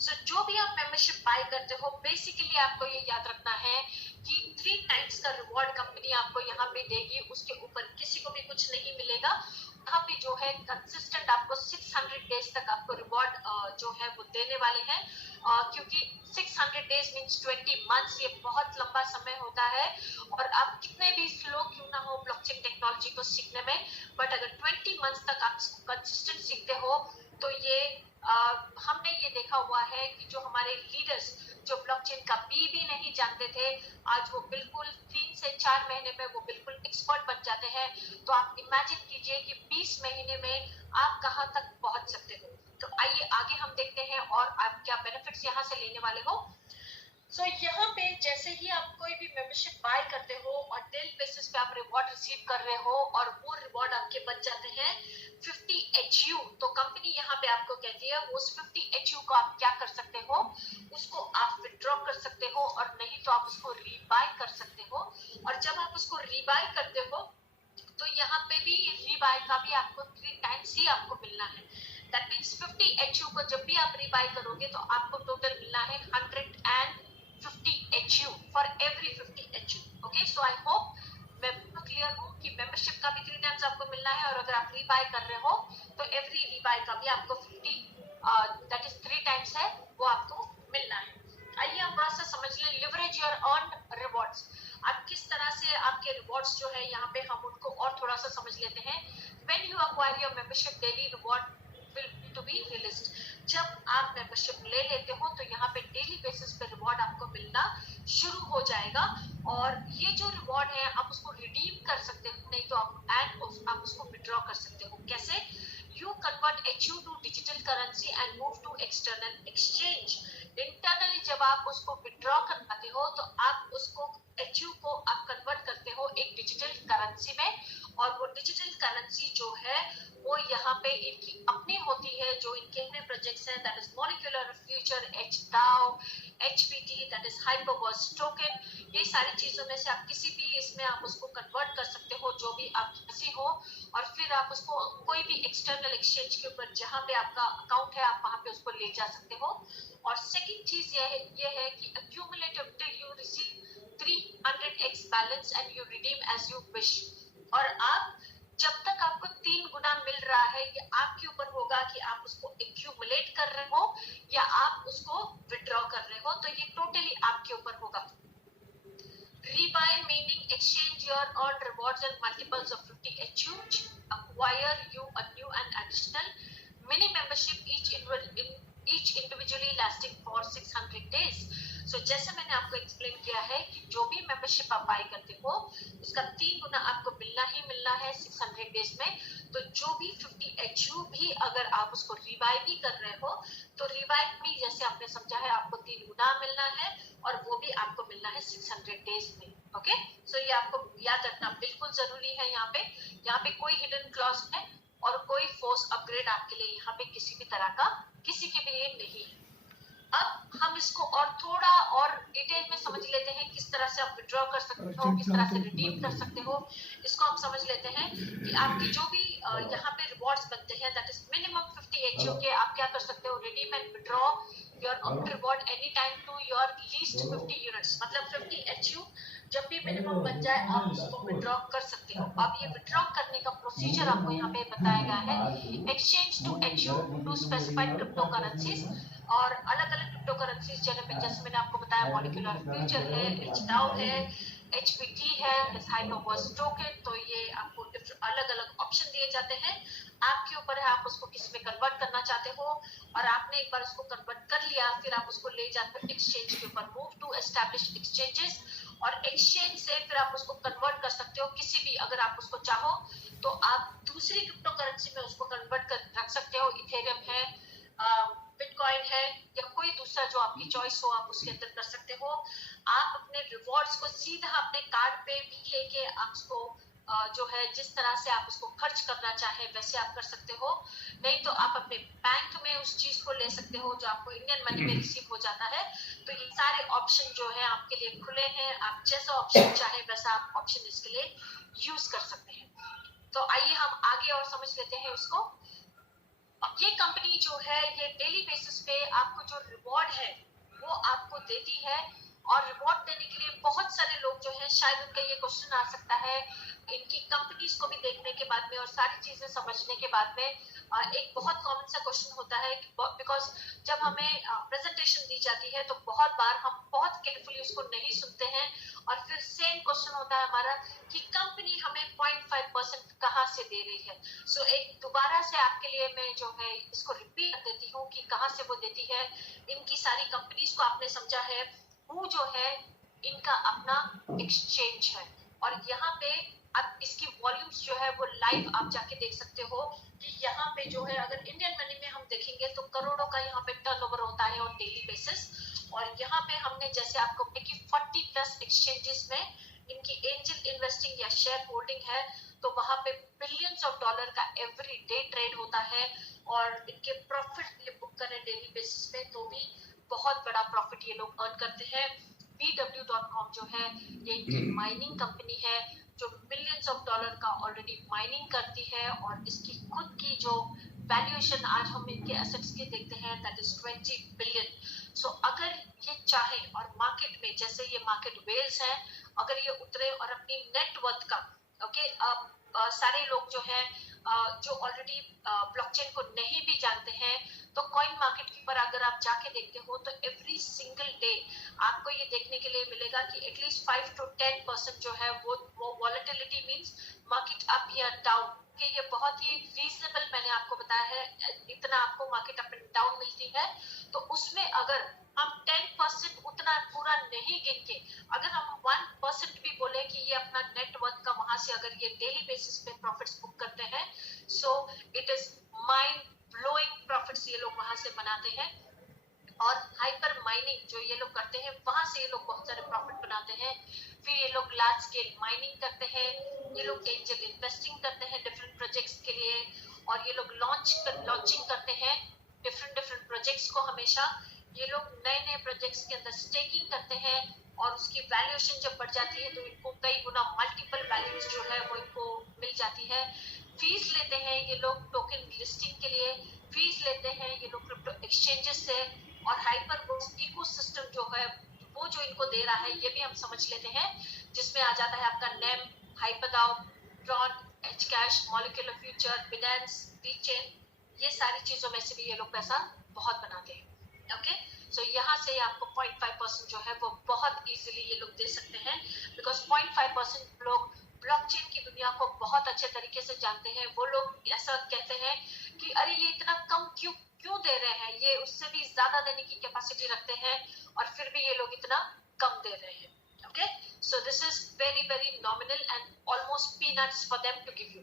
सो जो भी आप मेंबरशिप बाय करते हो बेसिकली आपको ये याद रखना है कि 3 टाइम्स का रिवॉर्ड कंपनी आपको यहाँ पे देगी, उसके ऊपर किसी को भी कुछ नहीं मिलेगा। यहाँ पे जो है कंसिस्टेंट आपको 600 डेज तक आपको रिवॉर्ड जो है वो देने वाले हैं क्योंकि 600 डेज मींस 20 मंथ्स, ये बहुत लंबा समय होता है। और आप कितने भी स्लो क्यों ना हो ब्लॉकचेन टेक्नोलॉजी को सीखने में, बट अगर 20 मंथ्स तक आप कंसिस्टेंट सीखते हो तो ये हमने ये देखा हुआ है कि जो हमारे लीडर्स जो ब्लॉकचेन का भी नहीं जानते थे आज वो बिल्कुल 3 से 4 महीने में वो बिल्कुल एक्सपर्ट बन जाते हैं। तो आप इमेजिन कीजिए कि 20 महीने में आप कहां तक पहुंच सकते हो। तो आइए आगे हम देखते हैं और आप क्या बेनिफिट्स यहाँ से लेने वाले हो। सो यहाँ पे जैसे ही आप कोई भी मेंबरशिप बाय करते हो और डेली बेसिस पे आप रिवॉर्ड रिसीव कर रहे हो और वो रिवॉर्ड आपके बच जाते हैं 50 HU, तो कंपनी यहाँ पे आपको कहती है वो उस 50 HU को आप क्या कर सकते हो, उसको आप विड्रॉ कर सकते हो और नहीं तो आप उसको रीबाय कर सकते हो। और जब आप उसको रीबाय करते हो तो यहाँ पे भी रीबाय का भी आपको 3 टाइम्स ही आपको मिलना है। दैट मीन्स 50 HU को जब भी आप रीबाय करोगे तो आपको टोटल मिलना है 150 HU for every 50 HU। Okay, so I hope मैं क्लियर हूँ कि मेंबरशिप का भी 3 टाइम्स आपको मिलना है, और अगर आप रीबाय कर रहे हो तो एवरी रीबाय का भी आपको 50 दैट इज 3 टाइम्स है वो आपको मिलना है। आइए हम थोड़ा सा समझ लें लिवरेज योर अर्न रिवॉर्ड्स। आप किस तरह से आपके रिवॉर्ड्स जो है यहाँ पे हम उनको और थोड़ा सा समझ लेते हैं। When you acquire your membership daily reward will to be released. जब आप मेंबरशिप ले लेते हो तो यहाँ पे डेली बेसिस पे रिवॉर्ड आपको मिलना शुरू हो जाएगा, और ये जो रिवॉर्ड है आप उसको रिडीम कर सकते हो, नहीं तो आप उसको विड्रॉ कर सकते हो। कैसे? You convert HU to digital currency and move to external exchange. Internally जब आप उसको विड्रॉ करवाते हो तो आप उसको HU को आप कन्वर्ट करते हो एक डिजिटल करेंसी में, और वो डिजिटल करेंसी जो है वो यहाँ पे इनकी अपनी होती है, जो इनके अपने प्रोजेक्ट्स हैं, that is molecular future, HDAO, HPT, that is HyperBurst token. ये सारी चीजों में से आप किसी भी इसमें आप उसको कन्वर्ट कर सकते हो जो भी आप किसी हो, और फिर आप उसको कोई भी एक्सटर्नल एक्सचेंज के ऊपर जहां पे आपका अकाउंट है आप वहां पे उसको ले जा सकते हो। और सेकंड चीज ये है कि accumulative till you receive 300x balance and you redeem as you wish। और आप जब तक आपको 3 गुना मिल रहा है, ये आपके ऊपर होगा कि आप उसको एक्यूमुलेट कर रहे हो या आप उसको विड्रॉ कर रहे हो, तो ये टोटली आपके ऊपर होगा। Rebuy meaning exchange your earned rewards and multiples of 50 HU, acquire you a new and additional mini membership each individually lasting for 600 days। So जैसे मैंने आपको एक्सप्लेन किया है कि जो भी मेंबरशिप आप बाय करते हो उसका 3 गुना आपको मिलना ही मिलना है 600 डेज में। तो जो भी 50 HU भी अगर आप उसको रिबाय भी कर रहे हो तो रिबाय भी जैसे आपने समझा है आपको 3 गुना मिलना है, और वो भी आपको मिलना है 600 डेज में। ओके, सो ये आपको याद रखना बिल्कुल जरूरी है। यहाँ पे कोई हिडन क्लॉज है और कोई फोर्स अपग्रेड आपके लिए यहाँ पे किसी भी तरह का किसी के लिए नहीं है। अब हम इसको और थोड़ा और डिटेल में समझ लेते हैं, किस तरह से आप विड्रॉ कर सकते हो, किस तरह से रिडीम कर सकते हो। इसको हम समझ लेते हैं कि आपकी जो भी यहाँ पे रिवॉर्ड्स बनते हैं दैट इज मिनिमम 50 HU के, आप क्या कर सकते हो, redeem and withdraw your reward any time to your least 50 units. मतलब 50 HU जब भी मिनिमम बन जाए आप उसको विड्रॉ कर सकते हो। अब ये विड्रॉ करने का प्रोसीजर आपको यहाँ पे बताया गया है। Exchange to HU to specified crypto currencies, और अलग अलग क्रिप्टो करेंसीज जैसे मैंने आपको बताया मॉलिक्यूलर फ्यूचर है, HDAO है, HPT है, हाइपरबर्स्ट टोकन। तो ये आपको अलग अलग ऑप्शन दिए जाते हैं, आपके ऊपर है आप उसको किस में कन्वर्ट करना चाहते हो। और आपने एक बार उसको कन्वर्ट कर लिया फिर आप उसको ले जाते हो एक्सचेंज के ऊपर, मूव टू एस्टैब्लिश एक्सचेंजेस, और एक्सचेंज से फिर आप उसको कन्वर्ट कर सकते हो किसी भी, अगर आप उसको चाहो तो आप दूसरी क्रिप्टो करेंसी में उसको कन्वर्ट कर रख सकते हो। इथेरियम है, बिटकॉइन है, या कोई दूसरा जो आपकी चॉइस हो आप उसके अंदर कर सकते हो। आप अपने रिवॉर्ड्स को सीधा अपने कार्ड पे भी लेके आप उसको जो है जिस तरह से आप उसको खर्च करना चाहे वैसे आप कर सकते हो, नहीं तो आप अपने बैंक में उस चीज को ले सकते हो जो आपको इंडियन मनी में रिसीव हो जाता है। तो ये सारे ऑप्शन जो है आपके लिए खुले हैं, आप जैसा ऑप्शन चाहे वैसा आप ऑप्शन इसके लिए यूज कर सकते हैं। तो आइए हम आगे और समझ लेते हैं उसको। ये कंपनी जो है ये डेली बेसिस पे आपको जो रिवॉर्ड है वो आपको देती है, और रिवॉर्ड देने के लिए बहुत सारे लोग जो है शायद उनका ये क्वेश्चन आ सकता है इनकी कंपनीज को भी देखने के बाद में और सारी चीजें समझने के बाद में, एक बहुत कॉमन सा क्वेश्चन होता है बिकॉज जब हमें प्रेजेंटेशन दी जाती है तो बहुत बार हम बहुत केयरफुली उसको नहीं सुनते हैं, और फिर सेम क्वेश्चन होता है हमारा कि कंपनी हमें 0.5% कहाँ से दे रही है। सो एक दोबारा से आपके लिए मैं जो है इसको रिपीट कर देती हूँ कि कहाँ से वो देती है। इनकी सारी कंपनीज को आपने समझा है, वो जो है इनका अपना एक्सचेंज है, और यहाँ पे अब इसकी वॉल्यूम्स जो है वो लाइव आप जाके देख सकते हो कि यहाँ पे जो है अगर इंडियन मनी में हम देखेंगे तो करोड़ों का यहाँ पे टर्नओवर होता है ऑन डेली बेसिस। और यहाँ पे हमने जैसे आपको कि 40+ एक्सचेंजेस में इनकी एंजल इन्वेस्टिंग या शेयर होल्डिंग है, तो वहां पे बिलियंस ऑफ डॉलर का एवरी डे ट्रेड होता है, और इनके प्रॉफिट ये बुक करें डेली बेसिस पे तो भी बहुत बड़ा प्रॉफिट ये लोग अर्न करते हैं। BW.com जो है ये इनकी माइनिंग कंपनी है जो मिलियंस ऑफ डॉलर का ऑलरेडी माइनिंग करती है और इसकी खुद की जो वैल्यूएशन आज हम इनके एसेट्स की देखते हैं दैट इज 20 बिलियन। सो अगर ये चाहे और मार्केट में जैसे ये मार्केट वेल्स है, अगर ये उतरे और अपनी नेट वर्थ का सारे लोग जो है जो ऑलरेडी ब्लॉकचेन को नहीं भी जानते हैं, तो कॉइन मार्केट पर अगर आप जाके देखते हो तो एवरी सिंगल डे आपको ये देखने के लिए मिलेगा कि एटलीस्ट 5 to 10% जो है वो वॉलेटिलिटी मींस मार्केट अप या डाउन के, ये बहुत ही रीजनेबल मैंने आपको बताया है, इतना आपको मार्केट अप एंड डाउन मिलती है। तो उसमें अगर हम 10% उतना पूरा नहीं गिन के अगर हम 1% भी बोले कि ये अपना नेटवर्थ का वहां से अगर ये डेली बेसिस पे प्रॉफिट्स बुक करते हैं, so it is mind blowing profits ये लोग वहां से बनाते हैं। और हाइपर माइनिंग जो ये लोग करते हैं वहां से ये लोग बहुत सारे प्रॉफिट बनाते हैं। फिर ये लोग लार्ज स्केल माइनिंग करते हैं, ये लोग एंजल इन्वेस्टिंग करते हैं डिफरेंट प्रोजेक्ट्स के लिए, और ये लोग लॉन्चिंग करते हैं डिफरेंट प्रोजेक्ट्स को। हमेशा ये लोग नए नए प्रोजेक्ट्स के अंदर स्टेकिंग करते हैं और उसकी वैल्यूएशन जब बढ़ जाती है तो इनको कई गुना मल्टीपल वैल्यूज जो है वो इनको मिल जाती है। फीस लेते हैं ये लोग टोकन लिस्टिंग के लिए, फीस लेते हैं ये लोग क्रिप्टो एक्सचेंजेस से, और हाइपर इकोसिस्टम जो है वो जो इनको दे रहा है ये भी हम समझ लेते हैं, जिसमें आ जाता है आपका name, HyperDAO, Tron, HCash, molecular future, Binance, BChain, ये सारी चीजों में से भी ये लोग पैसा बहुत बनाते हैं। ओके, सो यहाँ से आपको 0.5% जो है वो बहुत इजीली ये लोग दे सकते हैं, बिकॉज 0.5% लोग ब्लॉकचेन की दुनिया को बहुत अच्छे तरीके से जानते हैं। वो लोग ऐसा कहते हैं कि अरे ये इतना कम क्यों दे रहे हैं, ये उससे भी ज्यादा देने की कैपेसिटी रखते हैं और फिर भी ये लोग इतना कम दे रहे हैं। Okay, so this is very very nominal and almost peanuts for them to give you.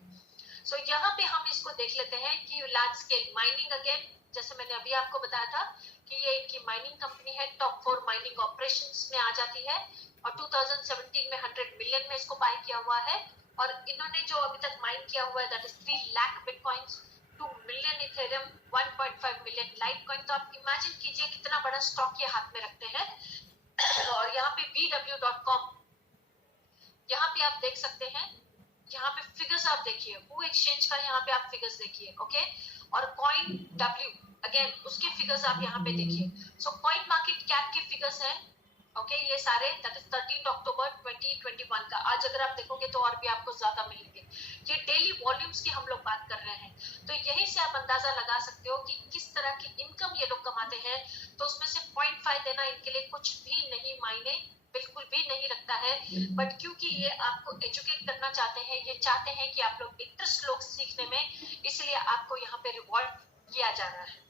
So यहाँ पे हम इसको देख लेते हैं कि लार्ज स्केल माइनिंग, अगेन जैसे मैंने अभी आपको बताया था कि ये इनकी माइनिंग कंपनी है, टॉप 4 माइनिंग ऑपरेशंस में आ जाती है, और 2017 में 100 मिलियन में इसको बाय किया हुआ है, और इन्होंने जो अभी तक माइन किया हुआ है that is 3 lakh bitcoins, 2 million Ethereum, 1.5 million Litecoin. तो आप इमेजिन कीजिए कितना बड़ा स्टॉक ये हाथ में रखते हैं। और यहाँ पे bw.com, यहाँ पे आप देख सकते हैं, यहाँ पे फिगर्स आप देखिए, वो एक्सचेंज का यहाँ पे आप फिगर्स देखिए। ओके, और कॉइन डब्ल्यू अगेन उसके फिगर्स आप यहाँ पे देखिए। सो कॉइन मार्केट कैप के फिगर्स हैं, ओके, ये सारे दैट इज 13 अक्टूबर 2021 का। आज अगर आप देखोगे तो और भी आपको ज्यादा मिलेंगे। ये डेली वॉल्यूम्स की हम लोग बात कर रहे हैं, तो यहीं से आप अंदाजा लगा सकते हो कि किस तरह की इनकम ये लोग कमाते हैं। तो उसमें से 0.5 देना इनके लिए कुछ भी नहीं मायने बिल्कुल भी नहीं रखता है, बट क्योंकि ये आपको एजुकेट करना चाहते हैं, ये चाहते हैं कि आप लोग इंटरेस्ट लोग सीखने में, इसलिए आपको यहाँ पे रिवॉर्ड किया जा रहा है।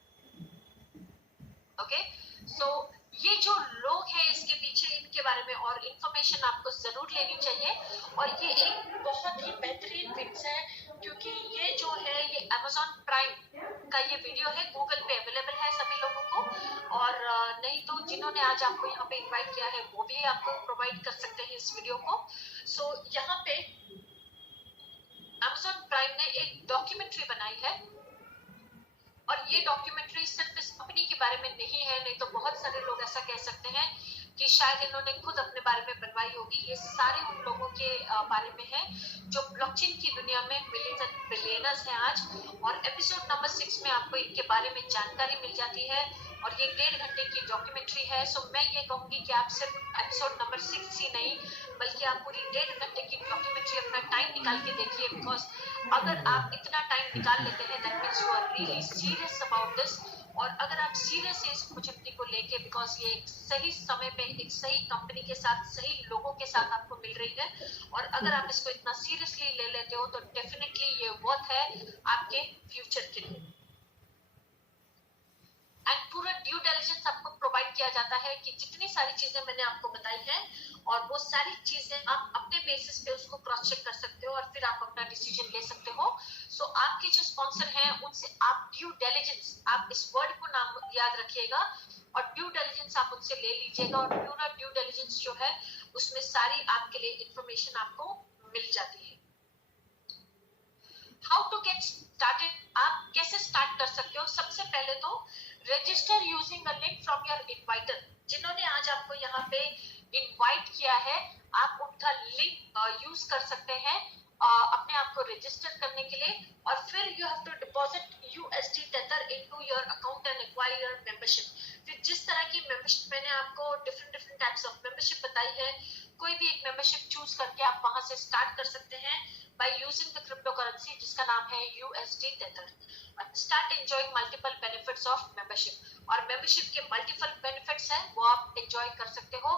ओके, सो ये जो लोग हैं इसके पीछे, इनके बारे में और इन्फॉर्मेशन आपको जरूर लेनी चाहिए। और ये एक बहुत ही बेहतरीन टिप्स है, क्योंकि ये जो है ये Amazon प्राइम का ये वीडियो है, गूगल पे अवेलेबल है सभी लोगों को, और नहीं तो जिन्होंने आज आपको यहाँ पे इनवाइट किया है वो भी आपको प्रोवाइड कर सकते हैं इस वीडियो को। सो यहाँ पे Amazon प्राइम ने एक डॉक्यूमेंट्री बनाई है, और ये डॉक्यूमेंट्री सिर्फ इस कंपनी के बारे में नहीं है, नहीं तो बहुत सारे लोग ऐसा कह सकते हैं कि शायद इन्होंने खुद अपने बारे में बनवाई होगी। ये सारे उन लोगों के बारे में है जो ब्लॉकचेन की दुनिया में बिलियनर्स हैं आज, और एपिसोड नंबर 6 में आपको इनके बारे में जानकारी मिल जाती है, और ये 1.5 घंटे की डॉक्यूमेंट्री है। सो मैं ये कहूंगी कि आप सिर्फ एपिसोड नंबर 6 ही नहीं, बल्कि आप पूरी 1.5 घंटे की डॉक्यूमेंट्री अपना टाइम निकाल के देखिए, बिकॉज अगर आप इतना टाइम निकाल लेते हैं that means you are really serious about this. और अगर आप सीरियस है इस अपॉर्चुनिटी को लेके, बिकॉज ये एक सही समय पे एक सही कंपनी के साथ सही लोगों के साथ आपको मिल रही है, और अगर आप इसको इतना सीरियसली ले लेते हो तो डेफिनेटली ये वर्थ है आपके फ्यूचर के लिए। एंड पूरा ड्यू डिलिजेंस आपको प्रोवाइड किया जाता है कि जितनी सारी चीजें मैंने आपको बताई हैं, और वो सारी चीजें आप अपने बेसिस पे उसको क्रॉस चेक कर सकते हो, और फिर आप अपना डिसीजन ले सकते हो। सो आपके जो स्पॉन्सर हैं उनसे आप ड्यू डिलिजेंस, आप इस वर्ड को नाम याद रखिएगा, और ड्यू डिलिजेंस आप उनसे ले लीजिएगा, और पूरा ड्यू डिलिजेंस जो है उसमें सारी आपके लिए इंफॉर्मेशन आपको मिल जाती है। हाउ टू गेट स्टार्टेड, आप कैसे स्टार्ट कर सकते हो? सबसे पहले तो register using a link from your inviter. जिन्होंने आज आपको यहाँ पे इनवाइट किया है, आप उनका लिंक यूज कर सकते हैं अपने आप को रजिस्टर करने के लिए, और फिर you have to deposit USD Tether into your account and acquire your membership. फिर जिस तरह की मेंबरशिप, मैंने आपको डिफरेंट टाइप्स ऑफ मेंबरशिप बताई है, कोई भी एक मेंबरशिप चूज करके आप वहां से स्टार्ट कर सकते हैं by using the cryptocurrency जिसका नाम है USD Tether। Start enjoying multiple benefits of membership, और मेंबरशिप के मल्टीपल बेनिफिट्स हैं वो आप एंजॉय कर सकते हो।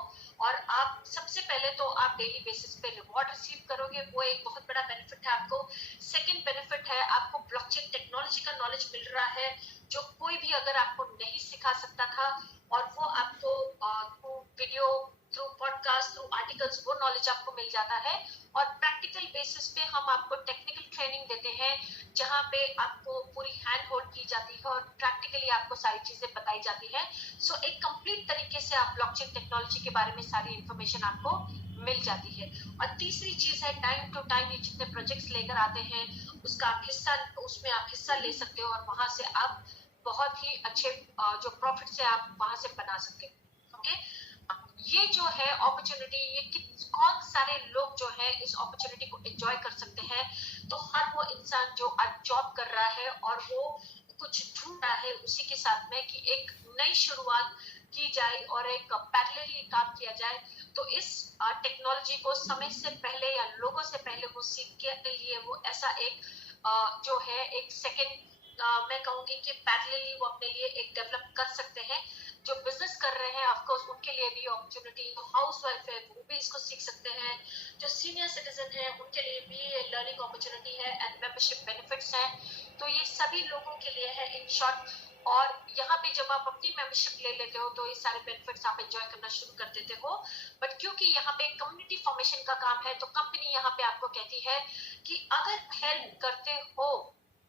और आप सबसे पहले तो आप डेली बेसिस पे रिवॉर्ड रिसीव करोगे, वो एक बहुत बड़ा बेनिफिट है आपको। सेकंड बेनिफिट है आपको ब्लॉकचेन टेक्नोलॉजी का नॉलेज मिल रहा है, जो कोई भी अगर आपको नहीं सिखा सकता था, और वो आपको through video, through podcast, through articles वो नॉलेज आपको मिल जाता है। और प्रैक्टिकल बेसिस पे हम आपको टेक्निकल ट्रेनिंग देते हैं, जहाँ पे आपको पूरी हैंड होल्ड की जाती है और प्रैक्टिकली आपको सारी चीजें बताई जाती है। सो एक कंप्लीट तरीके से आप ब्लॉकचेन टेक्नोलॉजी के बारे में सारी इंफॉर्मेशन आपको मिल जाती है। और तीसरी चीज है टाइम टू टाइम ये जितने प्रोजेक्ट्स लेकर आते हैं उसका आप हिस्सा, उसमें आप हिस्सा ले सकते हो, और वहां से आप बहुत ही अच्छे जो प्रॉफिट से आप वहां से बना सकते हो। ओके, ये जो है अपॉर्चुनिटी, ये कौन सारे लोग जो है इस अपॉर्चुनिटी को एंजॉय कर सकते हैं? तो हर वो इंसान जो आज जॉब कर रहा है और वो कुछ ढूंढ रहा है उसी के साथ में कि एक नई शुरुआत की जाए और एक पैरेलली काम किया जाए, तो इस टेक्नोलॉजी को समय से पहले या लोगों से पहले वो सीख के लिए वो ऐसा एक जो है एक सेकेंड मैं कहूंगी कि पैरेलली वो अपने लिए एक डेवलप कर सकते हैं। जो बिजनेस कर रहे हैं ऑफ कोर्स उनके लिए भी अपॉर्चुनिटी, जो हाउस वाइफ है वो भी इसको सीख सकते हैं, जो सीनियर सिटीजन है उनके लिए भी लर्निंग अपॉर्चुनिटी है, एंड मेंबरशिप बेनिफिट्स हैं, तो ये सभी लोगों के लिए है इन शॉर्ट। और यहाँ पे जब आप अपनी मेंबरशिप ले लेते हो तो ये सारे बेनिफिट्स आप एंजॉय करना शुरू कर देते हो। बट क्योंकि यहाँ पे कम्युनिटी फॉर्मेशन का काम है, तो कंपनी यहाँ पे आपको कहती है कि अगर हेल्प करते हो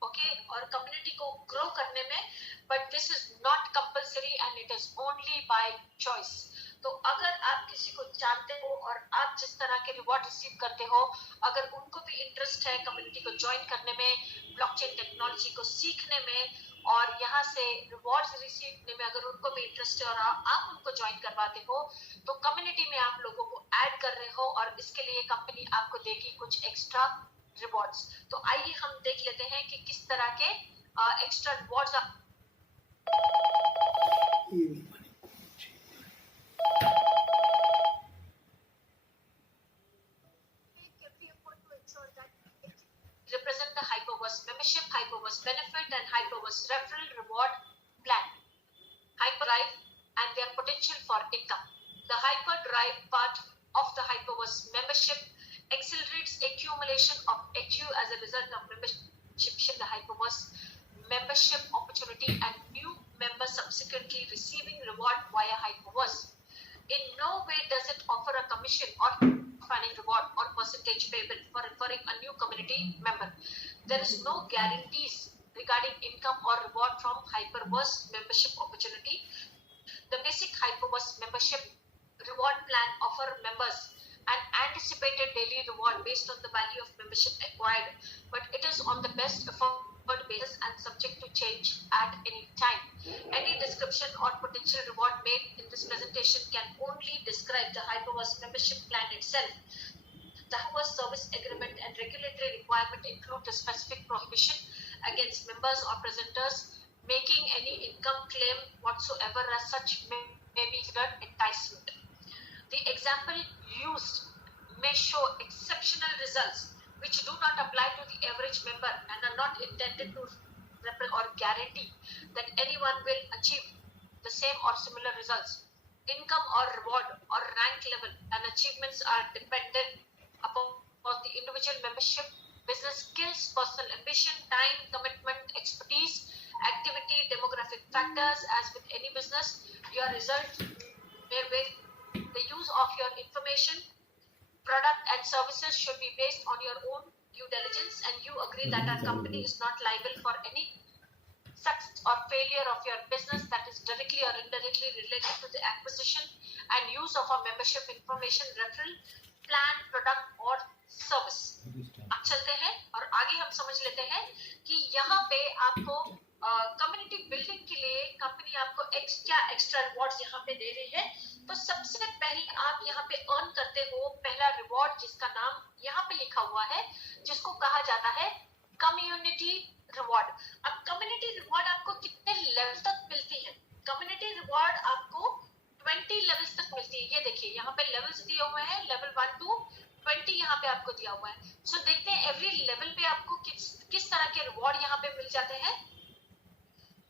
ओके और कम्युनिटी को ग्रो करने में, but this is not compulsory and it is only by choice. तो अगर आप किसी को जानते हो और आप जिस तरह के रिवॉर्ड रिसीव करते हो, अगर उनको भी इंटरेस्ट है कम्युनिटी को ज्वाइन करने में, ब्लॉकचेन टेक्नोलॉजी को सीखने में और यहाँ से रिवॉर्ड्स रिसीव करने में, अगर उनको भी इंटरेस्ट है और आप उनको ज्वाइन करवाते हो, तो कम्युनिटी में आप लोगों को ऐड कर रहे हो और इसके लिए कंपनी आपको देगी कुछ एक्स्ट्रा रिवॉर्ड्स। तो आइए हम देख लेते हैं कि किस तरह के एक्स्ट्रा रिवॉर्ड्स आप represent the Hyperverse membership, Hyperverse benefit, and Hyperverse referral reward plan, Hyperdrive, and their potential for income. The Hyperdrive part of the Hyperverse membership accelerates accumulation of HU as a result of membership in the Hyperverse membership opportunity and new members subsequently receiving reward via Hyperverse. In no way does it offer a commission or finding reward or percentage payable for referring a new community member. There is no guarantees regarding income or reward from Hyperverse membership opportunity. The basic Hyperverse membership reward plan offer members an anticipated daily reward based on the value of membership acquired, but it is on the best effort basis and subject to change at any time. Any description or potential reward made in this presentation can only describe the Hyperverse membership plan itself. The Hyperverse service agreement and regulatory requirement include the specific prohibition against members or presenters making any income claim whatsoever, as such may be considered enticement. The example used may show exceptional results which do not apply to the average member and are not intended to represent or guarantee that anyone will achieve the same or similar results. Income or reward or rank level and achievements are dependent upon the individual membership, business skills, personal ambition, time, commitment, expertise, activity, demographic factors. As with any business, your results may vary. The use of your information, product and services should be based on your own due diligence, and you agree that our company is not liable for any success or failure of your business that is directly or indirectly related to the acquisition and use of our membership information, referral, plan, product or service. अब चलते हैं और आगे हम समझ लेते हैं कि यहाँ पे आपको कम्युनिटी बिल्डिंग के लिए कंपनी आपको क्या एक्स्ट्रा रिवॉर्ड्स यहाँ पे दे रही है। तो सबसे पहले आप यहाँ पे अर्न करते हो पहला रिवॉर्ड, जिसका नाम यहाँ पे लिखा हुआ है, जिसको कहा जाता है कम्युनिटी रिवॉर्ड। अब कम्युनिटी रिवॉर्ड आपको कितने लेवल तक मिलती है? कम्युनिटी रिवॉर्ड आपको 20 लेवल्स तक मिलती है। ये देखिए यहाँ पे लेवल्स दिए हुए हैं, लेवल 1 to 20 यहाँ पे आपको दिया हुआ है। सो देखते हैं एवरी लेवल पे आपको किस तरह के रिवॉर्ड यहाँ पे मिल जाते हैं।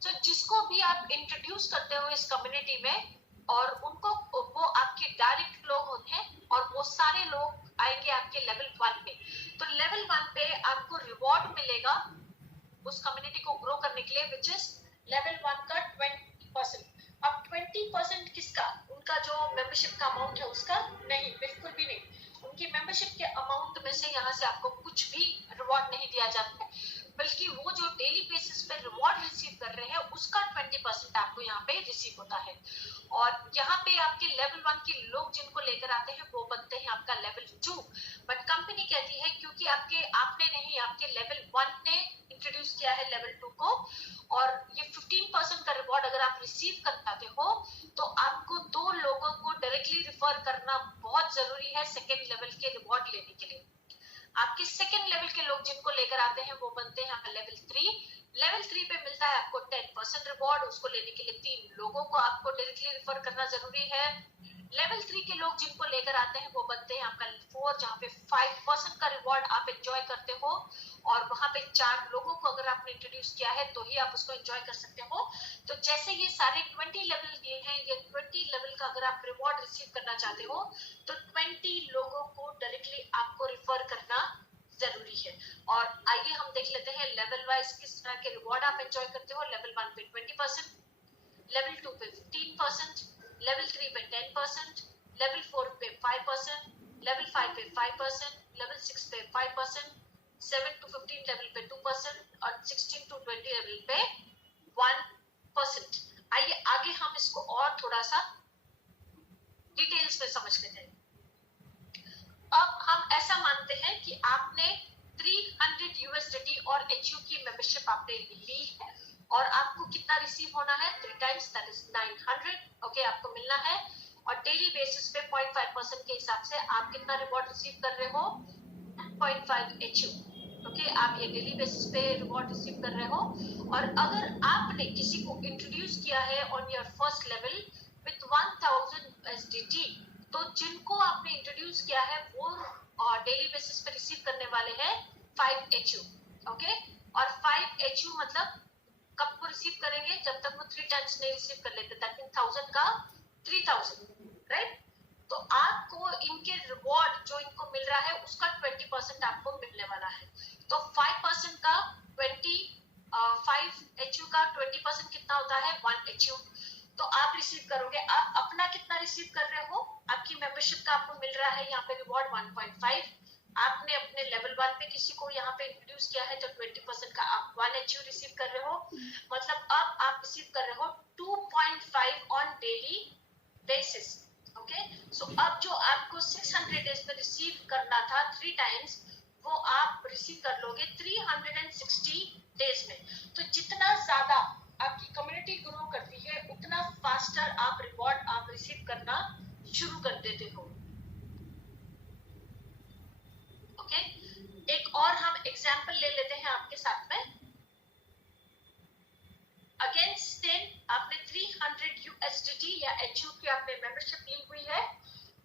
तो जिसको भी आप इंट्रोड्यूस करते हो इस कम्युनिटी में, और उनको वो आपके डायरेक्ट लोग होते हैं, और वो सारे लोग आएंगे आपके लेवल 1 पे। तो लेवल 1 पे आपको रिवॉर्ड मिलेगा उस कम्युनिटी को ग्रो करने के लिए, विच इज लेवल 1 का 20%। अब 20% किसका? उनका जो मेंबरशिप का अमाउंट है उसका? नहीं, बिल्कुल भी नहीं। उनकी मेंबरशिप के अमाउंट में से यहाँ से आपको कुछ भी रिवॉर्ड नहीं दिया जाता है, बल्कि वो जो डेली बेसिस पे रिवॉर्ड रिसीव कर रहे हैं उसका 20% आपको यहाँ पे रिसीव होता है। और यहाँ पे आपके लेवल 1 के लोग जिनको लेकर आते हैं वो बनते हैं आपका लेवल 2। बट कंपनी कहती है क्योंकि आपने नहीं, आपके लेवल 1 ने इंट्रोड्यूस किया है लेवल 2 को, और ये 15% का रिवॉर्ड अगर आप रिसीव कर पाते हो तो आपको 2 लोगों को डायरेक्टली रिफर करना बहुत जरूरी है सेकेंड लेवल के रिवॉर्ड लेने के लिए। आपके सेकेंड लेवल के लोग जिनको लेकर आते हैं वो बनते हैं लेवल 3। लेवल 3 पे मिलता है आपको 10% रिवॉर्ड। उसको लेने के लिए 3 लोगों को आपको डायरेक्टली रिफर करना जरूरी है। लेवल 3 के लोग जिनको लेकर आते हैं वो बनते हैं आपका 4, जहाँ पे 5% का रिवॉर्ड आप एंजॉय करते हो, और वहां पे 4 लोगों को अगर आपने इंट्रोड्यूस किया है तो ही आप उसको एंजॉय कर सकते हो। तो जैसे ये सारे 20 लेवल दिए हैं, ये 20 लेवल का अगर आप रिवॉर्ड रिसीव करना चाहते हो तो 20 लोगों को डायरेक्टली आपको रिफर करना जरूरी है। और आइए हम देख लेते हैं लेवल वाइज किस तरह के रिवॉर्ड आप एंजॉय करते हो। लेवल 1 पे 20%, लेवल 2 पे 15%, लेवल 3 पे 10%, लेवल 4 पे 5%, लेवल 5 पे 5%, लेवल 6 पे 5%, 7 to 15 लेवल पे 2%, और 16 to 20 लेवल पे 1%। आइए आगे हम इसको और थोड़ा सा डिटेल्स में समझ लेते हैं। अब हम ऐसा मानते हैं कि आपने 300 यूएसडीटी और एचयू की मेंबरशिप आपने ली है, और आपको कितना रिसीव होना है? 3 टाइम्स, दैट इज 900। ओके, आपको मिलना है, और डेली बेसिस पे 0.5% के हिसाब से आप कितना रिवॉर्ड रिसीव कर रहे हो? 0.5 एचयू। ओके, आप ये डेली बेसिस पे रिवॉर्ड रिसीव कर रहे हो। और अगर आपने किसी को इंट्रोड्यूस किया है on your first level with 1000 SDT, तो जिनको आपने इंट्रोड्यूस किया है वो डेली बेसिस पे रिसीव करने वाले हैं 5 एचयू। ओके, और 5 एचयू मतलब कब को रिसीव करेंगे? जब तक वो 3 टाइम्स नहीं रिसीव कर लेते, दैट मींस 1000 का 3000, राइट? तो आपको इनके रिवॉर्ड जो इनको मिल रहा है उसका 20% आपको मिलने वाला है। तो 5% का 5 एचयू का 20% कितना होता है? 1 एचयू। तो आप रिसीव करोगे, आप अपना कितना रिसीव कर रहे हो? आपकी मेंबरशिप का आपको मिल रहा है यहाँ पे रिवॉर्ड 1.5। आपने अपने लेवल 1 पे किसी को यहाँ पे इंट्रोड्यूस किया है तो 20% का आप 1 एचयू रिसीव कर रहे हो, मतलब अब आप रिसीव कर रहे हो 2.5 ऑन डेली बेसिस। ओके, सो अब जो आपको 600 डेज में रिसीव करना था 3 टाइम्स, वो आप रिसीव कर लोगे 360 डेज में। तो जितना ज्यादा आपकी कम्युनिटी ग्रो करती है उतना फास्टर आप रिवॉर्ड आप रिसीव करना शुरू कर देते हो। ओके, एक और हम एग्जांपल ले लेते हैं आपके साथ में। अगेन सेम, आपने 300 यूएसडीटी या एचयू की आपने मेंबरशिप ली हुई है,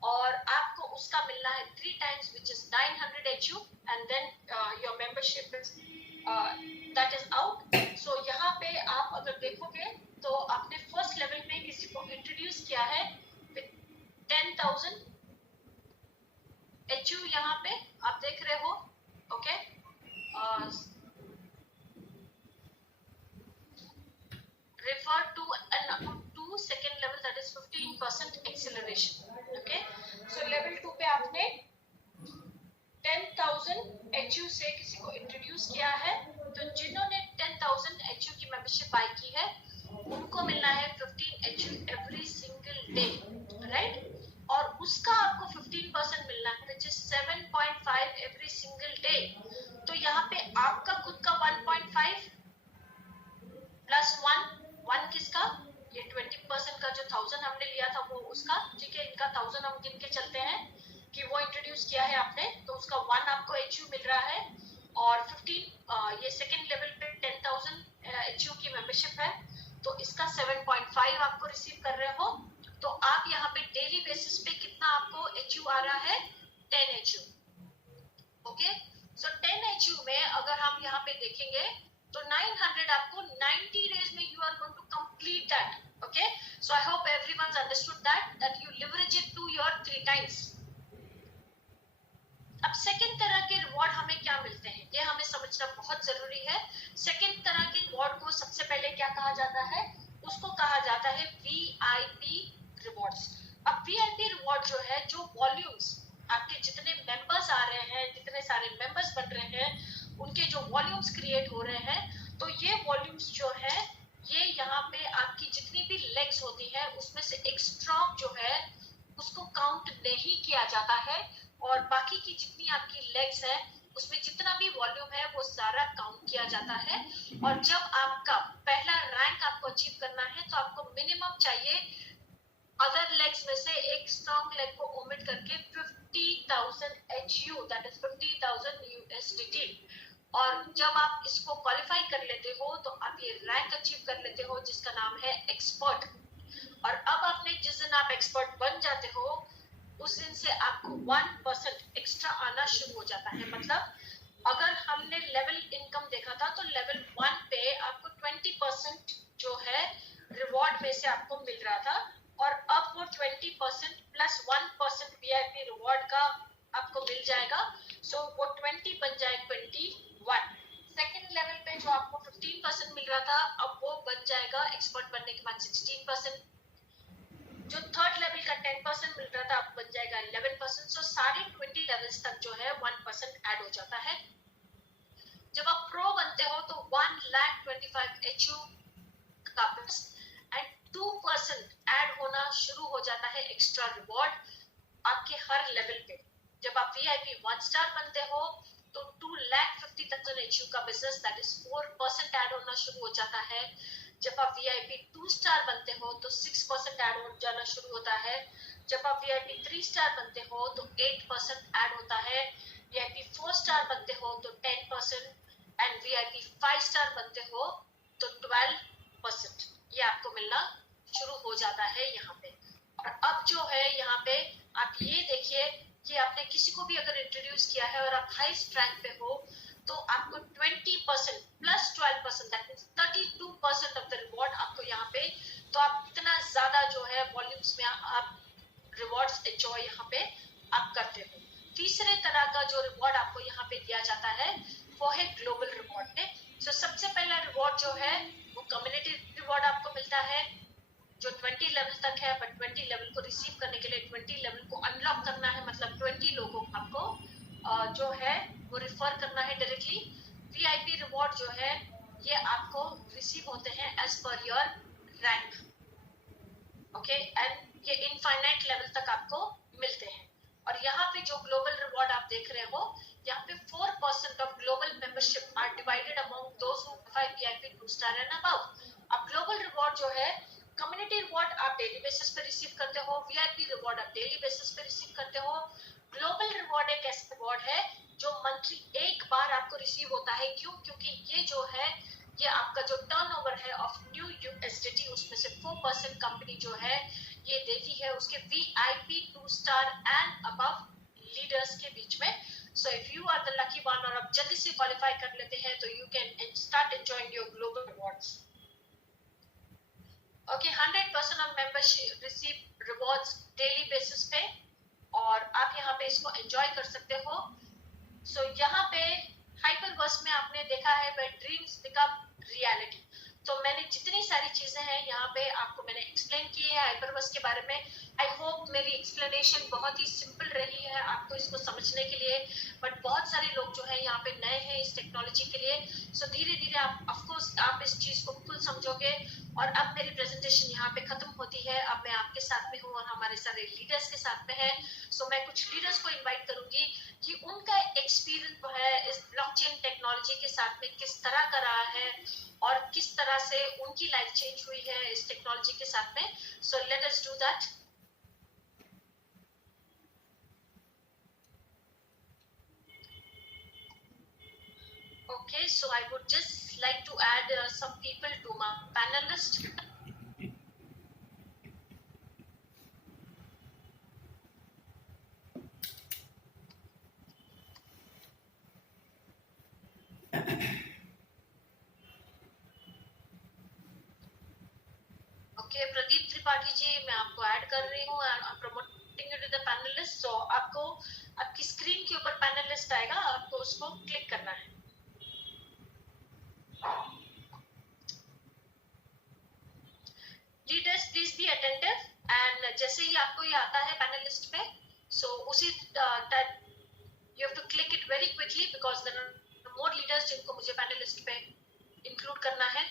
और आपको उसका मिलना है 3 times which is 900 HU, and then your membership is that is out. So यहाँ पे आप अगर देखोगे तो आपने फर्स्ट लेवल में किसी को इंट्रोड्यूस किया है विद 10,000 एचयू, यहाँ पे आप देख रहे हो। Okay, refer to second level, that is 15% acceleration. Okay, so level 2 पे आपने 10,000 HU से किसी को इंट्रोड्यूस किया है, तो जिन्होंने 10,000 HU की मेंबरशिप बाय की है उनको मिलना है 15 HU every single day, right? और उसका आपको 15% मिलना है which is 7.5 every single day. तो यहाँ पे आपका खुद का 1.5 प्लस 1 किसका? ये 20% का जो 1000 हमने लिया था वो उसका, ठीक है, इनका 1000 हम गिन के चलते हैं कि वो इंट्रोड्यूस किया है आपने, तो उसका 1 आपको HU मिल रहा है, और 15 ये सेकेंड लेवल पे 10,000 HU की मेंबरशिप है, तो इसका 7.5 आपको रिसीव कर रहे हो। तो आप यहाँ पे डेली बेसिस पे कितना आपको HU आ रहा है, 10 HU। ओके, सो 10 HU में अगर हम यहाँ पे देखेंगे तो 900 आपको 90 डेज में you are going to complete that. Okay, so I hope everyone understood that you leverage it to your 3 times. अब सेकंड तरह के रिवॉर्ड हमें क्या मिलते हैं, ये हमें समझना बहुत जरूरी है। सेकंड तरह के रिवॉर्ड को सबसे पहले क्या कहा जाता है, उसको कहा जाता है VIP रिवॉर्ड्स। अब VIP रिवॉर्ड जो है, जो वॉल्यूम्स आपके जितने मेंबर्स आ रहे हैं, जितने सारे मेंबर्स बन रहे हैं, उनके जो वॉल्यूम्स क्रिएट हो रहे हैं, तो ये वॉल्यूम्स जो है ये यहाँ पे आपकी जितनी भी लेग्स होती है उसमें से एक स्ट्रोक जो है उसको काउंट नहीं किया जाता है, और बाकी की जितनी आपकी लेग्स है उसमें जितना भी वॉल्यूम है वो सारा काउंट किया जाता है। और जब आपका पहला रैंक आपको अचीव करना है तो आपको मिनिमम चाहिए अदर लेग्स में से एक स्ट्रॉन्ग लेग को ओमिट करके 50,000 HU, दैट इज 50,000 USDT। और जब आप इसको क्वालिफाई कर लेते हो तो आप ये रैंक अचीव कर लेते हो जिसका नाम है एक्सपर्ट। और अब आपने जिस दिन आप एक्सपर्ट बन जाते हो उस दिन से आपको 1% एक्स्ट्रा आना शुरू हो जाता है। मतलब अगर हमने लेवल इनकम देखा था तो लेवल 1 पे आपको 20% जो है रिवॉर्ड में से आपको मिल रहा था, और अब वो 20% प्लस 1% VIP रिवॉर्ड का आपको मिल जाएगा। सो वो 20 बन जाए 21। सेकेंड लेवल पे जो आपको 15% मिल रहा था अब वो बन जाएगा एक्सपर्ट बनने के बाद 16%। जो थर्ड लेवल का 10% मिल रहा था अब बन जाएगा 11%। सो सारे 20 लेवल्स तक जो है 1% ऐड हो जाता है। जब आप प्रो बनते हो तो 1,25,000 HU का प्लस एंड 2% ऐड होना शुरू हो जाता है एक्स्ट्रा रिवॉर्ड आपके हर लेवल पे। जब आप VIP 1 स्टार बनते हो तो 2,50,000 HU का बिजनेस दैट इज 4% ऐड होना शुरू हो जाता है। जब आप VIP 2 स्टार बनते हो तो 6% ऐड हो जाना शुरू होता है। जब आप VIP 3 स्टार बनते हो तो 8% ऐड होता है। VIP 4 स्टार बनते हो तो 10% एंड VIP 5 स्टार बनते हो तो 12% ये आपको मिलना शुरू हो जाता है यहाँ पे। और अब जो है यहाँ पे आप ये देखिए कि आपने किसी को भी अगर इंट्रोड्यूस किया है और आप हाईएस्ट रैंक पे हो तो आपको 20% plus 12% that means 32% of the reward आपको यहाँ पे, तो आप इतना ज्यादा जो है वॉल्यूम्स में आप रिवॉर्ड्स एंजॉय यहाँ पे आप करते हो। तीसरे तरह का जो रिवॉर्ड आपको यहाँ पे दिया जाता है वो है ग्लोबल रिवॉर्ड में। सो सबसे पहला रिवॉर्ड जो है वो कम्युनिटी रिवॉर्ड आपको मिलता है जो 20 लेवल तक है, बट 20 लेवल को रिसीव करने के लिए 20 लेवल को अनलॉक करना है, मतलब 20 लोगों को आपको जो है वो रिफर करना है डायरेक्टली। VIP रिवॉर्ड जो है ये आपको रिसीव होते हैं as per your rank, okay, and ये इनफाइनाइट लेवल तक आपको मिलते हैं। और यहाँ पे जो ग्लोबल रिवॉर्ड आप देख रहे हो यहाँ पे 4% of global membership are divided among those who qualify VIP 2 star and above. अब ग्लोबल रिवॉर्ड जो है, कम्युनिटी रिवॉर्ड आप डेली बेसिस पे रिसीव करते हो, VIP रिवॉर्ड आप डेली बेसिस पे रिसीव करते हो। ग्लोबल रिवॉर्ड एक ऐसा रिवॉर्ड है जो मंथली एक बार आपको रिसीव होता है। क्यों? क्योंकि ये जो है ये आपका जो टर्नओवर है ऑफ न्यू USDT उसमें से 4% कंपनी जो है ये देती है उसके VIP 2 star and above leaders के बीच में। So if you are the lucky one और आप जल्दी से क्वालिफाई कर लेते हैं तो you can start enjoying your global rewards. Okay, 100% of membership receive rewards daily basis पे और आप यहाँ पे इसको एंजॉय कर सकते हो। सो यहाँ पे हाइपरवर्स में आपने देखा है व्हेन ड्रीम्स बिकम रियलिटी। तो मैंने जितनी सारी चीजें हैं यहाँ पे आपको मैंने एक्सप्लेन की है हाइपरवर्स के बारे में। आई होप मेरी एक्सप्लेनेशन बहुत ही सिंपल रही है आपको इसको समझने के लिए, बट बहुत सारे लोग जो है यहाँ पे नए हैं इस टेक्नोलॉजी के लिए। सो धीरे धीरे आप ऑफकोर्स आप इस चीज को फुल समझोगे। और अब मेरी प्रेजेंटेशन यहाँ पे खत्म होती है, अब मैं आपके साथ में हूँ और हमारे सारे लीडर्स के साथ में है। सो मैं कुछ लीडर्स को इनवाइट करूंगी कि उनका एक्सपीरियंस जो है इस ब्लॉकचेन टेक्नोलॉजी के साथ में किस तरह का रहा है और किस तरह से उनकी लाइफ चेंज हुई है इस टेक्नोलॉजी के साथ में. So let us do that. Okay, so I would just like to add some people to my panel list. Okay, Pradeep Tripathi ji मैं आपको ऐड कर रही हूँ. I am promoting you to the panelist. So आपको आपकी स्क्रीन के ऊपर पैनलिस्ट आएगा, आपको उसको क्लिक करना है. Leaders please be attentive. And जैसे ही आपको ये आता है पैनलिस्ट पे, सो उसी type you have to click it very quickly because there are more leaders जिनको मुझे पैनलिस्ट पे इंक्लूड करना है.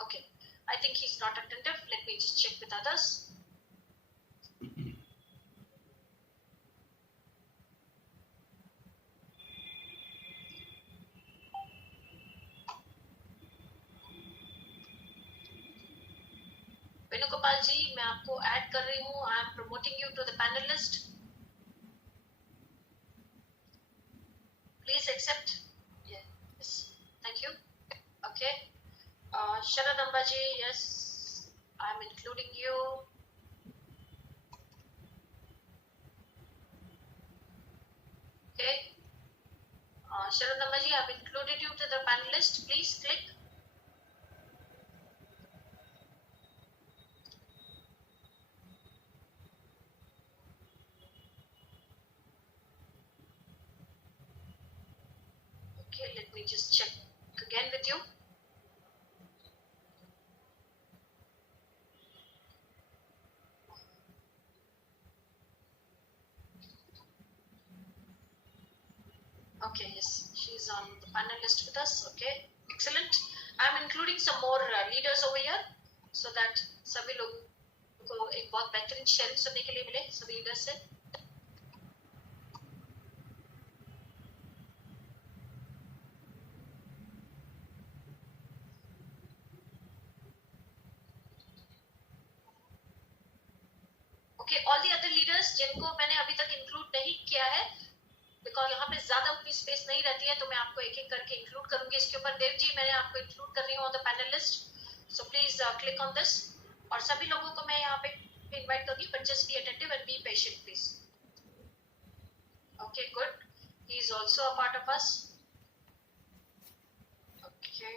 Okay, I think he's not attentive. Let me just check with others. Venugopal जी मैं आपको ऐड कर रही हूँ. I am promoting you to the panelist. Please accept. Yes, thank you. Okay. Sharad Ambaji, yes, I'm including you. Okay. Sharad Ambaji, I've included you to the panelist. Please click. Okay, let me just check again with you. Okay, yes, she's on the panel list with us. Okay, excellent. I'm including some more leaders over here so that सभी लोगों को एक बहुत बेहतरीन sharing सुनने के लिए मिले सभी लीडर्स से. Okay, all the other leaders जिनको मैंने अभी तक इंक्लूड नहीं किया है, बिकॉज यहाँ पे ज्यादा उतनी स्पेस नहीं रहती है, तो मैं आपको एक एक करके इंक्लूड करूंगी इसके ऊपर. देव जी मैंने आपको इंक्लूड कर रही हूँ on the panelist. So please click on this. और सभी लोगों को मैं यहाँ पे इनवाइट करूंगी, but just be attentive and be patient please. Okay, good. He is also a part of us. Okay.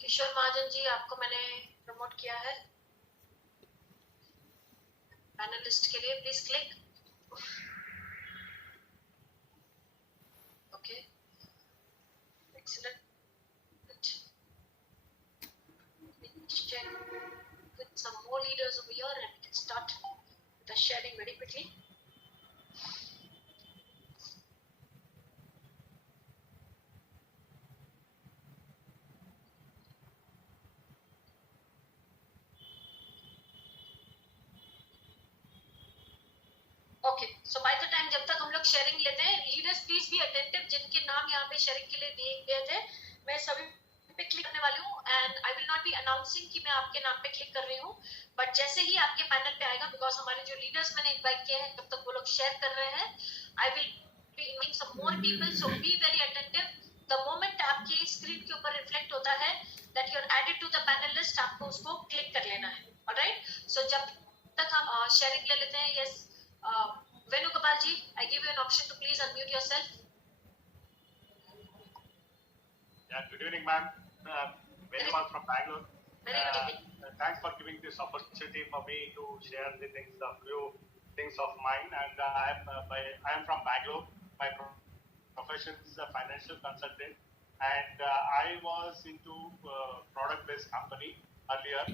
किशोर महाजन जी आपको मैंने प्रमोट किया है पैनलिस्ट के लिए. Please click. Okay, excellent. Check with some more leaders over here and we can start the sharing very quickly. Okay, so by the time जब तक हम लोग शेयरिंग लेते हैं, लीडर्स प्लीज बी अटेंटिव. जिनके नाम यहाँ पे शेयरिंग के लिए दिए गए थे, मैं सभी पे क्लिक करने वाली हूँ. And I will not be announcing कि मैं आपके नाम पे क्लिक कर रही हूँ, बट जैसे ही आपके पैनल पे आएगा, बिकॉज हमारे जो लीडर्स मैंने इनवाइट किए हैं तब तक वो लोग शेयर कर रहे हैं, I will be inviting some more people. So be very attentive. The moment आपके स्क्रीन के ऊपर रिफ्लेक्ट होता है that you are added to the panel list, आपको उसको क्लिक कर लेना है. ऑलराइट, सो जब तक हम शेयरिंग ले लेते हैं. Yes, Venugopal ji, I give you an option to please unmute yourself. Yeah, good evening, ma'am. Venugopal from Bangalore. Very good evening. Thanks for giving this opportunity for me to share the things, a few things of mine. And I am from Bangalore. My profession is a financial consultant, and I was into product-based company earlier.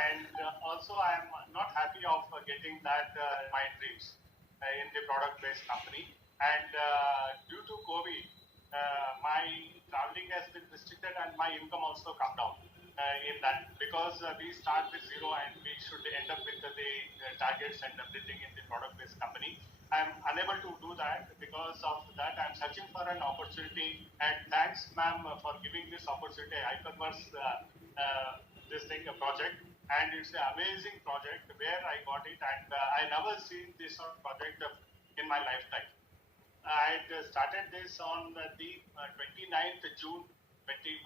And also, I am not happy of getting that my dreams in the product-based company. And due to COVID, my traveling has been restricted and my income also come down in that, because we start with zero and we should end up with the targets and everything in the product-based company. I'm unable to do that. Because of that, I'm searching for an opportunity, and thanks, ma'am, for giving this opportunity. Hyperverse this thing, a project, and it's an amazing project where I got it, and I never seen this sort of project in my lifetime. I had started this on the 29th June 21,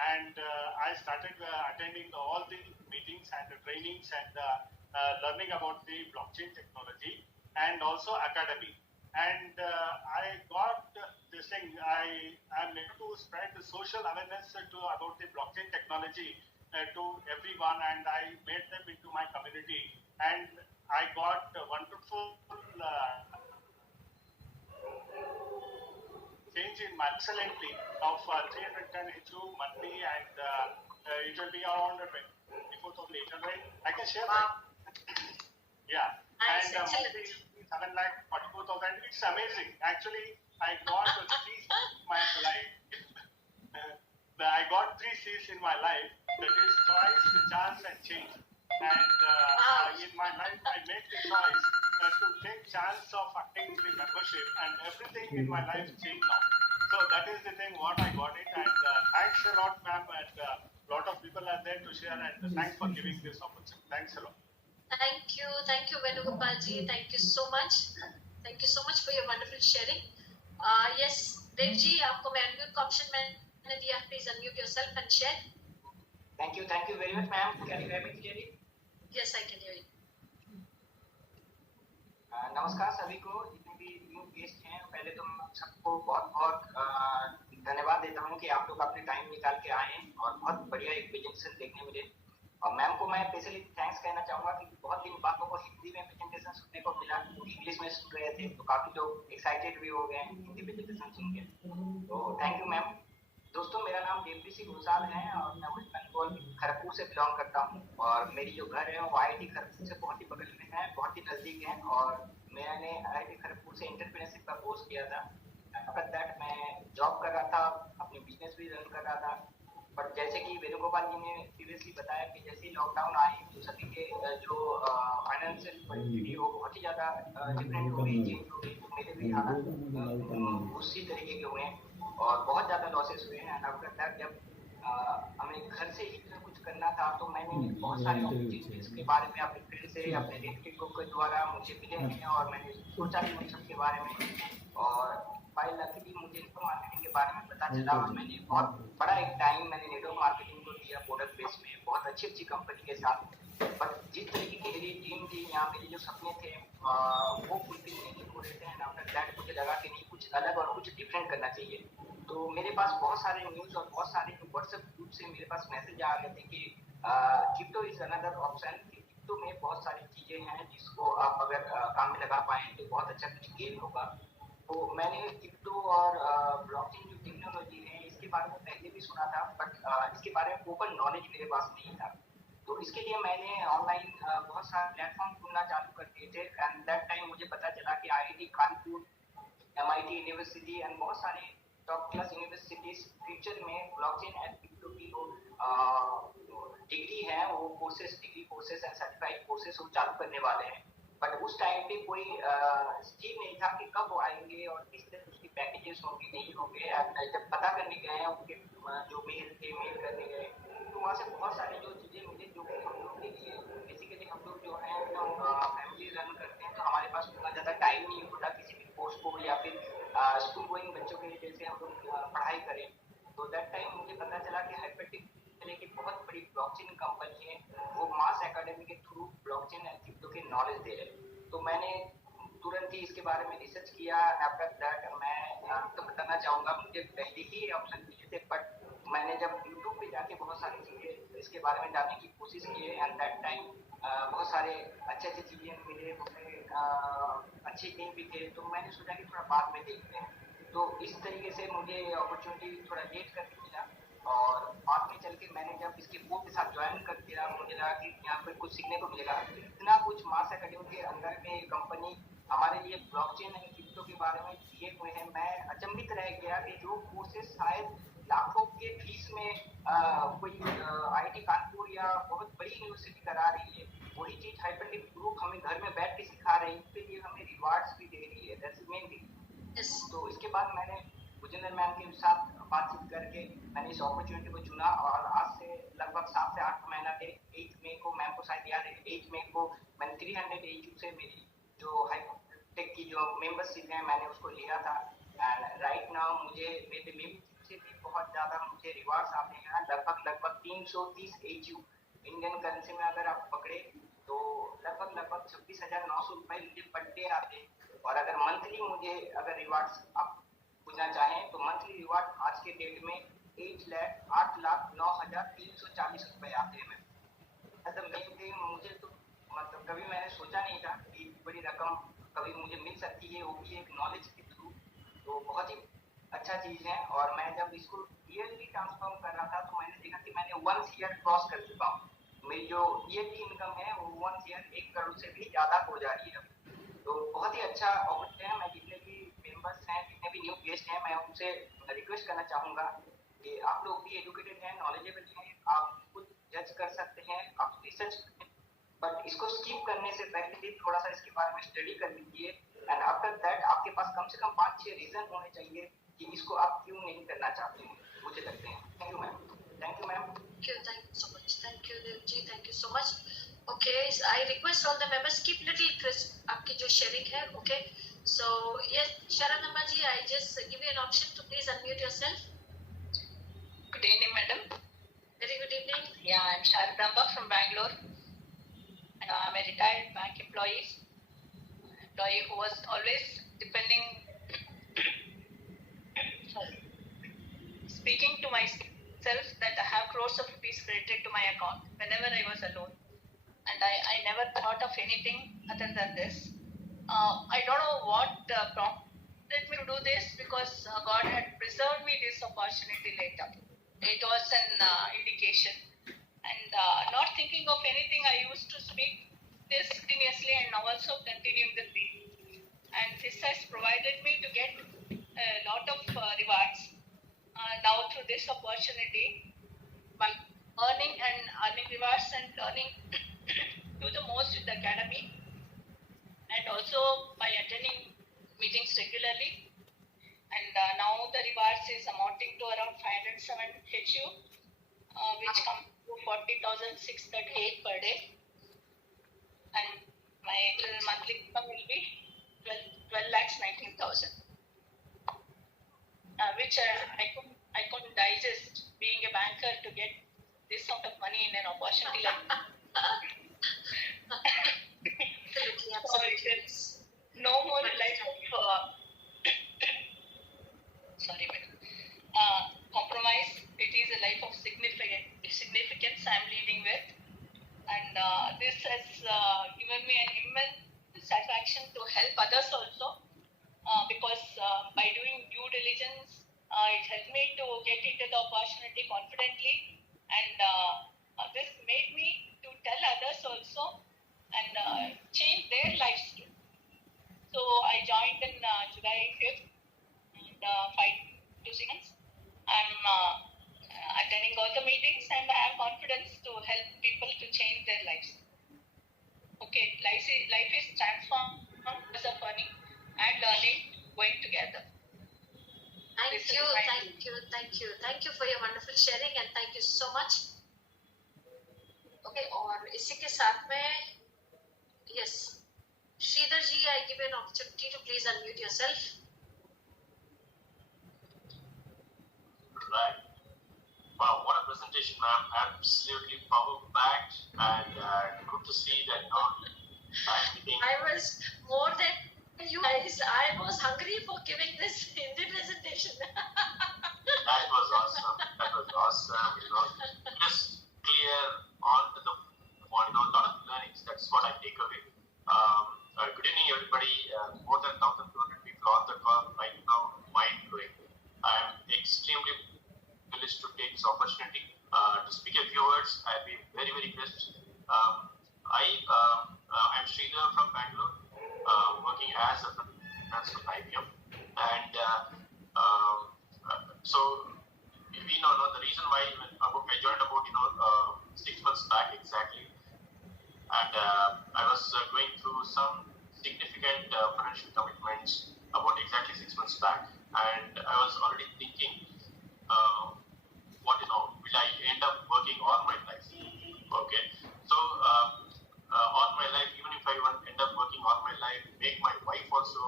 and I started attending all the meetings and the trainings and learning about the blockchain technology and also academy. And I got this thing. I am able to spread the social awareness about the blockchain technology to everyone, and I made them into my community, and I got a wonderful change in my excellently of 310 HU monthly, and it will be around 24,800. I can share that. Yeah. Nice, And monthly 7,44,000. It's amazing. Actually, I got 3 C's in my life. I got 3 C's in my life. That is choice, chance, and change. And in my life, I made the choice to take chance of attaining the membership, and everything in my life changed now. So that is the thing what I got it, and thanks a lot, ma'am, and a lot of people are there to share, and thanks for giving this opportunity. Thanks a lot. Thank you, Venugopal ji. Thank you so much. Thank you so much for your wonderful sharing. Yes, Dev ji, आपको मैं unmute का option मैंने दिया. Please unmute yourself and share. Thank you very much, ma'am. Can you hear me clearly? Yes, I can hear you. नमस्कार सभी को, जितने भी न्यू गेस्ट हैं, पहले तो मैं सबको बहुत धन्यवाद देता हूं कि आप लोग अपने टाइम निकाल के आए और बहुत बढ़िया एक प्रेजेंटेशन देखने मिले। और मैम को मैं स्पेशली थैंक्स कहना चाहूँगा कि बहुत दिन बाद को हिंदी में प्रेजेंटेशन सुनने को मिला। इंग्लिश में सुन रहे थे तो काफ़ी लोग एक्साइटेड भी हो गए हिंदी प्रेजेंटेशन सुन के, तो थैंक यू मैम। दोस्तों, मेरा नाम देवप्रीत सिंह घोषाल है और मैं वेस्ट बंगाल खड़गपुर से बिलोंग करता हूँ। और मेरी जो घर है वो IIT खड़गपुर से बहुत ही बगल में है, बहुत ही नज़दीक है। और मैंने IIT खड़गपुर से एंटरप्रेन्योरशिप का कोर्स किया था। आफ्टर दैट मैं जॉब कर रहा था, अपनी बिजनेस भी रन कर रहा था। बट जैसे कि वेणुगोपाल जी ने प्रीवियसली बताया कि जैसे ही लॉकडाउन आए तो सभी के जो फाइनेंशियल परिस्थिति हो बहुत ही ज़्यादा डिफरेंट हो गई, चेंज हो गई। तो मेरे भी हालात उसी तरीके के हुए हैं और बहुत ज़्यादा लॉसेस हुए हैं। आफ्टर दैट जब हमें घर से ही कुछ करना था तो मैंने बहुत सारी अपॉर्चुनिटीज के बारे में अपने फ्रेंड से, अपने नेटवर्क के द्वारा मुझे मिले हैं और मैंने सोचा भी उन सब के बारे में। और बाय लकीली मुझे नेटवर्क मार्केटिंग के बारे में पता चला और मैंने बहुत बड़ा एक टाइम मैंने नेटवर्क मार्केटिंग को दिया प्रोडक्ट बेस में, बहुत अच्छी कंपनी के साथ। बट जिस तरीके की मेरी टीम थी, यहाँ मेरे जो सपने थे वो फुलफिल नहीं हो रहे थे। एंड आफ्टर दैट मुझे लगा कि नहीं, कुछ अलग और कुछ डिफरेंट करना चाहिए। तो मेरे पास बहुत सारे न्यूज़ और बहुत सारे व्हाट्सएप ग्रुप से मेरे पास मैसेज आ रहे थे कि crypto is another option. Crypto में बहुत सारी चीज़ें हैं जिसको आप अगर काम में लगा पाएँ तो बहुत अच्छा कुछ गेन होगा। तो मैंने क्रिप्टो और ब्लॉकचेन जो टेक्नोलॉजी है इसके बारे में पहले भी सुना था, बट इसके बारे में ओपन नॉलेज मेरे पास नहीं था। तो इसके लिए मैंने ऑनलाइन बहुत सारे प्लेटफॉर्म ढूंढना चालू कर दिए थे। एंड दैट टाइम मुझे पता चला कि IIT Kanpur, MIT university and बहुत सारे टॉप क्लास यूनिवर्सिटीज फ्यूचर में ब्लॉकचेन एंड क्रिप्टो की जो डिग्री है वो courses, degree courses and certified courses वो चालू करने वाले हैं। बट उस टाइम पे कोई स्कीम नहीं था कि कब वो आएंगे और किस तरह उसकी पैकेजेस होंगे, नहीं होंगे। जब पता करने गए हैं उनके जो मेल थे, मेल करने गए तो वहाँ से बहुत सारी जो चीज़ें मिली जो कि हम लोग के लिए बेसिकली हम लोग जो है फैमिली रन करते हैं तो हमारे पास उतना ज़्यादा टाइम नहीं होता किसी भी कोर्स को या फिर स्कूल गोइंग बच्चों के लिए जैसे हम लोग पढ़ाई करें। तो दैट टाइम मुझे पता चला कि हाइपरटेक की बहुत बड़ी ब्लॉकचेन कंपनी है, वो मास एकेडमी के थ्रू ब्लॉकचेन एंड क्रिप्टो के नॉलेज दे रहे। तो मैंने तुरंत ही इसके बारे में रिसर्च किया। आफ्टर दैट मैं तो बताना चाहूँगा मुझे पहले ही ऑप्शन मिले थे, बट मैंने जब यूट्यूब पे जाके बहुत सारी चीज़ें इसके बारे में जानने की कोशिश की एंड दैट टाइम बहुत सारे अच्छे चीज़ें मिले, अच्छे गेम भी थे। तो मैंने सोचा कि थोड़ा बाद में देखते हैं। तो इस तरीके से मुझे अपॉर्चुनिटी थोड़ा लेट करके मिला और बाद में चल के मैंने जब इसके बोर्ड के साथ ज्वाइन कर दिया मुझे लगा कि यहाँ पर कुछ सीखने को मिलेगा। इतना कुछ मास बारे में दिए हुए हैं, मैं अचंभित रह गया कि जो कोर्सेज शायद लाखों के फीस में कोई आईआईटी कानपुर या बहुत बड़ी यूनिवर्सिटी करा रही है, वही चीज हाइपरलिंक ग्रुप हमें घर में बैठ के सिखा रही है, उसके लिए हमें रिवार्ड्स भी दे रही है। That's main thing. तो इसके बाद मैंने भुजेंद्र मैम के साथ बातचीत करके मैंने इस अपॉर्चुनिटी को चुना, और आज से लगभग 7 से 8 महीना थे। 8 मई को, मैम को शायद याद है, 8 मई को मैंने 300 AU से मेरी जो हाईटेक की जो मेंबरशिप है मैंने उसको लिया था। एंड राइट नाउ मुझे मेरे मेंबरशिप से भी बहुत ज़्यादा मुझे रिवार्ड्स आते हैं, लगभग 330 AU इंडियन करेंसी में अगर आप पकड़े तो लगभग 26,900 रुपये मुझे पर डे आते हैं। और अगर मंथली मुझे अगर रिवार्ड्स आप पूछना चाहें तो मंथली रिवार्ड आज के डेट में 8,09,340 रुपए आते हैं। मुझे तो मतलब कभी मैंने सोचा नहीं था कि बड़ी रकम कभी मुझे मिल सकती है, वो भी एक नॉलेज के थ्रू। तो बहुत ही अच्छा चीज है। और मैं जब इसको ईयरली ट्रांसफॉर्म कर रहा था तो मैंने देखा कि मैंने 1 ईयर क्रॉस कर चुका हूँ। मेरी जो ईयरली इनकम है वो 1 ईयर 1 करोड़ से भी ज्यादा हो जा रही है। तो बहुत ही अच्छा अपॉर्चुनिटी है। मैं जितने भी मेंबर्स हैं, जितने भी न्यू गेस्ट हैं, मैं उनसे रिक्वेस्ट करना चाहूँगा कि आप लोग भी एजुकेटेड हैं, नॉलेजेबल हैं, आप खुद जज कर सकते हैं, आप रिसर्च करें, बट इसको स्किप करने से पहले भी थोड़ा सा इसके बारे में स्टडी कर लीजिए। एंड आफ्टर दैट आपके पास कम से कम 5-6 रीजन होने चाहिए कि इसको आप क्यों नहीं करना चाहते हैं, मुझे लगते हैं। Thank you ma'am. Thank you ma'am. Thank you so much. Thank you, Devji. Thank you so much. Okay, so I request all the members keep little crisp आपकी जो sharing है. Okay, so yes, Sharan Amma ji, I just give you an option to please unmute yourself. Good evening, madam. Very good evening. Yeah, I'm Sharadamba from Bangalore. I'm a retired bank employee who was always depending, speaking to myself that I have crores of rupees credited to my account whenever I was alone. And I never thought of anything other than this. I don't know what prompted me to do this, because God had preserved me this opportunity later. It was an indication. And not thinking of anything, I used to speak this continuously and now also continuing the theme. And this has provided me to get a lot of rewards now through this opportunity by earning rewards and learning to the most with the academy, and also by attending meetings regularly. And now the rewards is amounting to around 507 HU, which comes to 40,638 per day. And my monthly income will be 12,19,000. Which I couldn't digest being a banker to get this sort of money in an opportunity like Absolutely. No more life of compromise. It is a life of significance I'm leading with, and this has given me an immense satisfaction to help others also. Because by doing due diligence, it helped me to get into the opportunity confidently, and this made me to tell others also and change their lives too. So I joined in July 5th, and 5 to 6 months. I'm attending all the meetings, and I have confidence to help people to change their lives. Okay, life is transformed as a funny and learning going together. Thank you for your wonderful sharing, and thank you so much. Okay, और इसी के साथ में yes, Sridhar ji, I give you an opportunity to please unmute yourself. Right. Wow, what a presentation, ma'am. Absolutely power-packed, and good to see that. I was more than you guys. I was hungry for giving this Hindi presentation. That was awesome. Just clear on to the point. A lot of learnings. That's what I take away. Good evening, everybody. More than 1,200 people on the call right now. Mind-blowing. I am extremely privileged to take this opportunity to speak a few words. I'll be very, very blessed. I'm Sridhar from Bangalore, working as a enhanced with IBM, and so we know the reason why I joined about 6 months back exactly, and I was going through some significant financial commitments about exactly 6 months back, and I was already thinking, will I end up working all my life? Okay, so all my life, even if I end up working all my life, make my wife also,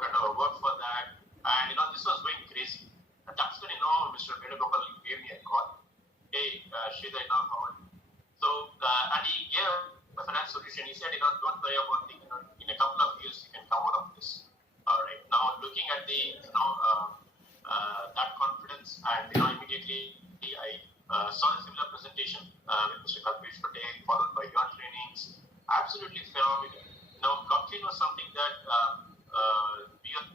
kind of work for that, and this was going crazy. And that's when Mr. Venugopal gave me a call. Hey, Sridhar, how are you? So, and he gave a finance solution. He said, don't worry about it. In a couple of years, you can come out of this. All right. Now, looking at the, that confidence, and immediately I saw a similar presentation with Mr. Kalpesh Patel, followed by your trainings. Absolutely phenomenal. Kotlin was something that we are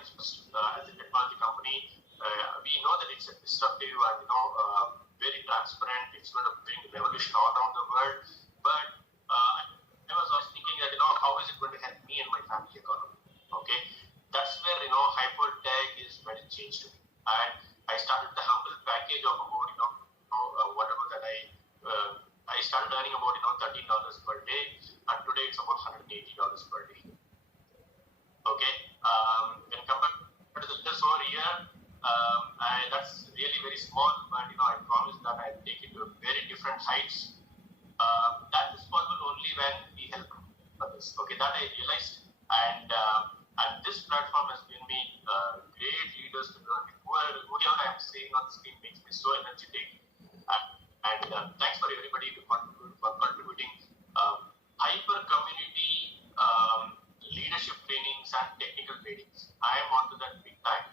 exposed as a technology company. We know that it's a disruptive and very transparent. It's going to bring revolution all around the world. But I was also thinking that how is it going to help me and my family economy? Okay, that's where hypertech is when it changed to me, and I started the humble package of about whatever that I started earning about $13 per day, and today it's about $180 per day. Okay, when compared to this over here, that's really very small, but I promise that I'll take it to very different heights. That is possible only when we help others. Okay, that I realized, and this platform has given me great leaders to learn with. Whatever I'm saying on the screen makes me so energetic, and thanks for everybody for contributing. Hyper community leadership trainings and technical trainings. I am onto that big time,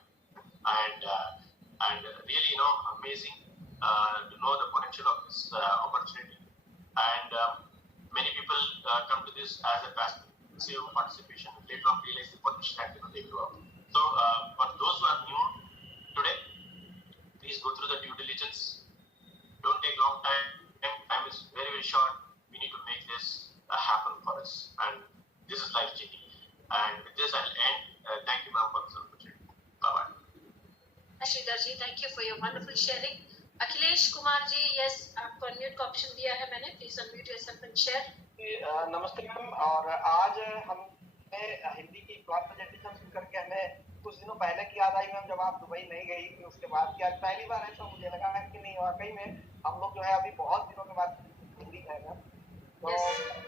and really amazing to know the potential of this opportunity. And many people come to this as a passive participation, later on realize the potential and they grow up. So for those who are new today, please go through the due diligence. Don't take long time. Time is very, very short. We need to make this happen for us, and this is life changing. And with this, I'll end. Thank you, ma'am, for this opportunity. Bye bye. Sridhar ji, thank you for your wonderful sharing. Akhilesh Kumar ji, yes, आपको unmute का option दिया है मैंने. Please unmute yourself and share. नमस्ते ma'am, और आज हमने हिंदी की क्लास प्रेजेंटेशन सुन करके हमें कुछ दिनों पहले की याद आई मैम, जब आप दुबई नहीं गई थी. उसके बाद की आज पहली बार ऐसा मुझे लगा कि नहीं, वाकई में हम लोग जो है अभी बहुत दिनों के बाद हिंदी है मैम, तो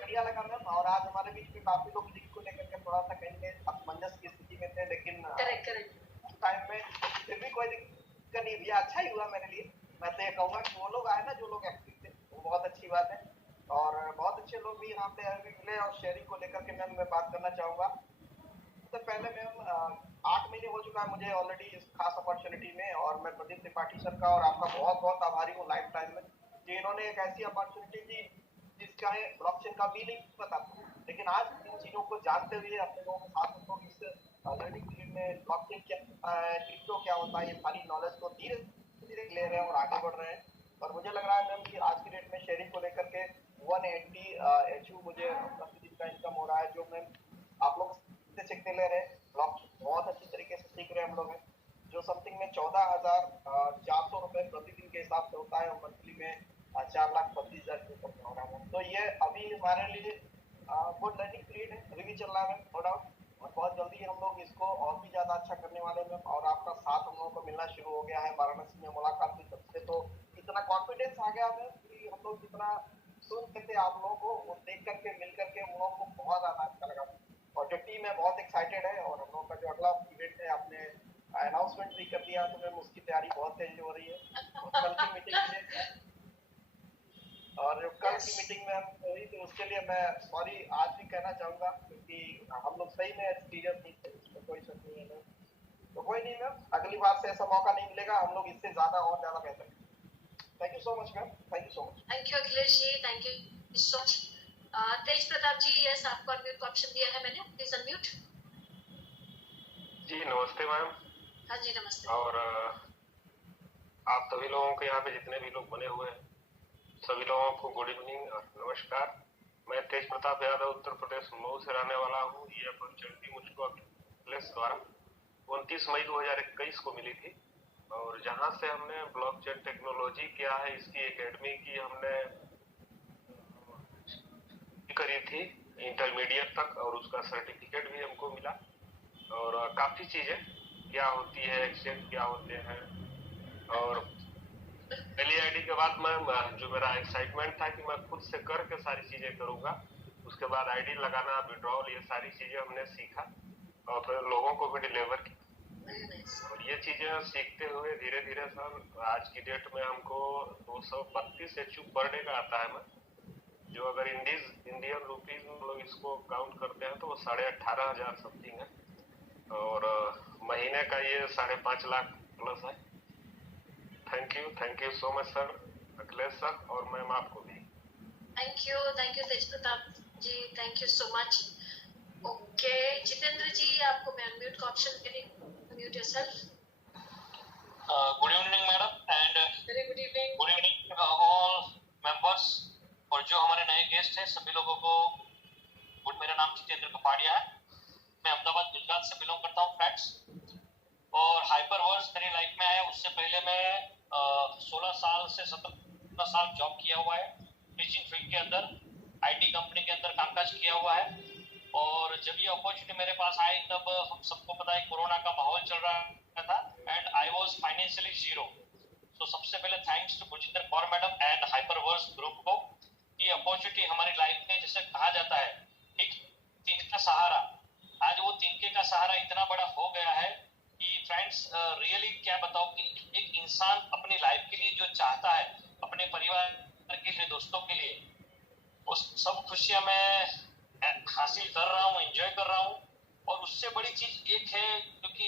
बढ़िया लगा मैम. और आज हमारे बीच में काफी लोग हिंदी को लेकर के थोड़ा सा कहीं असमंजस की स्थिति में थे, लेकिन टाइम में फिर भी कोई दिक्कत नहीं भैया, अच्छा ही हुआ मेरे लिए. मैं तो ये कहूँगा कि वो लोग आए ना जो लोग एक्टिव थे, वो बहुत अच्छी बात है, और बहुत अच्छे लोग भी यहाँ पे मिले. और शेयरिंग को लेकर के मैम मैं बात करना चाहूँगा. तो पहले मैम 8 महीने हो चुका है मुझे ऑलरेडी इस खास अपॉर्चुनिटी में, और मैं प्रदीप त्रिपाठी सर का और आपका बहुत बहुत आभारी हूँ लाइफ टाइम में, कि इन्होंने एक ऐसी अपॉर्चुनिटी दी जिसका है ब्लॉकचेन का भी नहीं पता, लेकिन आज इन चीज़ों को जानते हुए अपने लोगों के साथ हम लोग इस लर्निंग पीरियड में ब्लॉकचेन क्या, क्रिप्टो क्या होता है, ये सारी नॉलेज को धीरे धीरे ले रहे हैं और आगे बढ़ रहे हैं. और मुझे लग रहा है मैम कि आज की डेट में शेयरिंग को लेकर के 180 HU मुझे प्रतिदिन का इनकम हो रहा है, जो मैम आप लोग से सीखते ले रहे हैं. ब्लॉकचेन बहुत अच्छी तरीके से सीख रहे हैं हम लोग हैं, जो समथिंग में 14,400 रुपये प्रतिदिन के हिसाब से होता है, और मंथली में 4,32,000 रुपये हो रहा है. तो ये अभी हमारे लिए गुड लर्निंग पीरियड है, अभी भी चल रहा है नो डाउट, और बहुत जल्दी हम लोग इसको और भी ज़्यादा अच्छा करने वाले हैं. और आपका साथ हम लोगों को मिलना शुरू हो गया है. वाराणसी में मुलाकात हुई तब से तो इतना कॉन्फिडेंस आ गया है कि हम लोग जितना सुनते थे आप लोगों को, वो देख करके मिल करके हम लोगों को बहुत ज़्यादा अच्छा लगा. और जो टीम है बहुत एक्साइटेड है, और हम लोग का जो अगला इवेंट है आपने अनाउंसमेंट भी कर दिया, तो मैम उसकी तैयारी बहुत तेज हो रही है. और कल की मीटिंग में हुई, तो उसके लिए मैं सॉरी आज भी कहना चाहूँगा, क्योंकि हम लोग सही में एक्सपीरियंस नहीं थे, इसमें कोई शक नहीं है. तो कोई नहीं मैम, अगली बार से ऐसा मौका नहीं मिलेगा, हम लोग इससे ज़्यादा और ज़्यादा बेहतर. Thank you so much ma'am, thank you so much. Thank you Akhilesh ji, thank you so much. Tej Pratap ji, yes, आपको अनम्यूट का ऑप्शन दिया है मैंने. Please unmute. जी नमस्ते मैम. हाँ जी नमस्ते. और आप सभी लोगों के यहाँ पे जितने भी लोग बने हुए हैं, सभी लोगों को गुड इवनिंग, नमस्कार. मैं तेज प्रताप यादव उत्तर प्रदेश मऊ से रहने वाला हूँ। ये अपॉर्चुनिटी मुझको अखिलेश द्वारा 29 मई 2021 को मिली थी और जहाँ से हमने ब्लॉकचेन टेक्नोलॉजी क्या है इसकी एकेडमी की हमने करी थी इंटरमीडिएट तक और उसका सर्टिफिकेट भी हमको मिला और काफ़ी चीज़ें क्या होती है, एक्सचेंज क्या होते हैं और LEID के बाद मैं जो मेरा एक्साइटमेंट था कि मैं खुद से करके सारी चीज़ें करूँगा। उसके बाद ID लगाना, विड्रॉल, ये सारी चीज़ें हमने सीखा और फिर लोगों को भी डिलीवर की और ये चीज़ें सीखते हुए धीरे धीरे सर आज की डेट में हमको 232 HU पर डे का आता है मैं, जो अगर इंडियन रुपीज में लोग इसको काउंट करते हैं तो वो 18,500 समथिंग है और महीने का ये 5.5 लाख प्लस है। Thank you so much sir, Akhilesh sir और मैम आपको भी thank you Tej Pratap ji, thank you so much. Okay Jitendra ji, आपको मैं अनम्यूट का ऑप्शन दे रही हूँ, unmute yourself. Good evening madam and very good evening. Good evening all members और जो हमारे नए गेस्ट हैं सभी लोगों को गुड। मेरा नाम जितेंद्र कपाड़िया है, मैं अहमदाबाद गुजरात से बिलोंग करता हूँ फ्रेंड्स और हाइपरवर्स मेरी लाइफ में आया उससे पहले मैं 16 साल से 17 साल जॉब किया हुआ है टीचिंग फील्ड के अंदर, IT कंपनी के अंदर कामकाज किया हुआ है और जब ये अपॉर्चुनिटी मेरे पास आई तब हम सबको पता है कोरोना का माहौल चल रहा था and I was financially zero. तो सबसे पहले thanks to Gurjinder Kaur madam and Hyperverse group को, ये अपॉर्चुनिटी हमारी लाइफ में जैसे कहा जाता है एक तिनके का सहारा, आज वो तिनके का सहारा इतना बड़ा हो गया है कि फ्रेंड्स रियली क्या बताओ कि एक इंसान अपनी लाइफ के लिए जो चाहता है अपने परिवार के लिए, दोस्तों के लिए, वो सब खुशियां मैं हासिल कर रहा हूँ, एंजॉय कर रहा हूँ और उससे बड़ी चीज एक है क्योंकि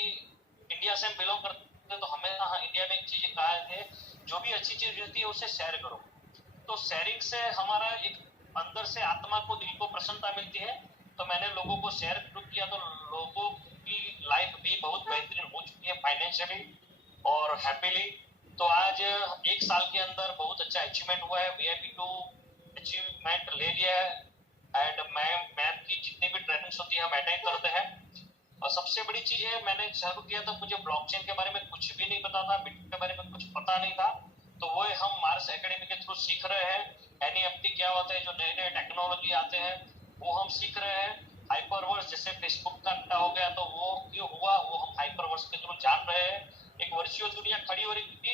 इंडिया से हम बिलोंग करते हैं तो हमें इंडिया में एक चीज कहा है जो भी अच्छी चीज मिलती है उसे शेयर करो। तो शेयरिंग से हमारा एक अंदर से आत्मा को, दिल को प्रसन्नता मिलती है। तो मैंने लोगों को शेयर किया तो लोगों की लाइफ भी बहुत बेहतरीन हो चुकी है फाइनेंशियली और हैप्पीली। तो आज एक साल के अंदर बहुत अच्छा अचीवमेंट हुआ है, VIP2 अचीवमेंट ले लिया है एंड मैम की जितनी भी ट्रेनिंग्स होती है हम अटेंड करते हैं। और सबसे बड़ी चीज है मैंने चालू किया था, मुझे ब्लॉकचेन के बारे में कुछ भी नहीं पता था, बिटकॉइन के बारे में कुछ पता नहीं था, तो वो हम मार्स एकेडमी के थ्रू सीख रहे हैं। NEFT क्या होता है, जो नए नए टेक्नोलॉजी आते हैं वो हम सीख रहे हैं। हाइपरवर्स जैसे फेसबुक का हो गया तो वो क्यों हुआ वो हम हाइपरवर्स के थ्रू जान रहे हैं। एक वर्चुअल दुनिया खड़ी हो रही क्योंकि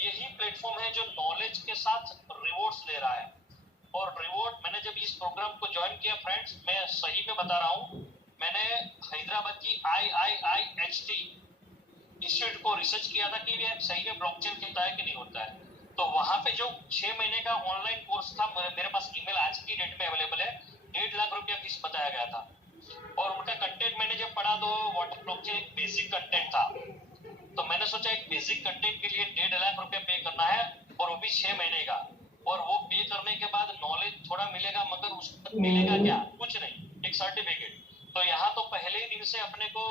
यही प्लेटफॉर्म है जो नॉलेज के साथ रिवॉर्ड्स ले रहा है। और रिवॉर्ड मैंने जब इस प्रोग्राम को ज्वाइन किया फ्रेंड्स, मैं सही में बता रहा हूँ, मैंने हैदराबाद की IIIHT इंस्टीट्यूट को रिसर्च किया था कि ये सही में ब्लॉकचेन होता है कि नहीं होता है। तो वहां पे जो 6 महीने का ऑनलाइन कोर्स था, मेरे पास ईमेल आज की डेट में अवेलेबल है, 1.5 लाख रुपया फीस बताया गया था और उनका कंटेंट मैंने जब पढ़ा तो व्हाट ब्लॉकचेन एक बेसिक कंटेंट था। तो मैंने सोचा एक बेसिक कंटेंट के लिए 1.5 लाख रुपया पे करना है और वो भी 6 महीने का, और वो पे करने के बाद नॉलेज थोड़ा मिलेगा मगर उसमें मिलेगा क्या, कुछ नहीं, एक सर्टिफिकेट। तो यहाँ तो पहले ही दिन से अपने को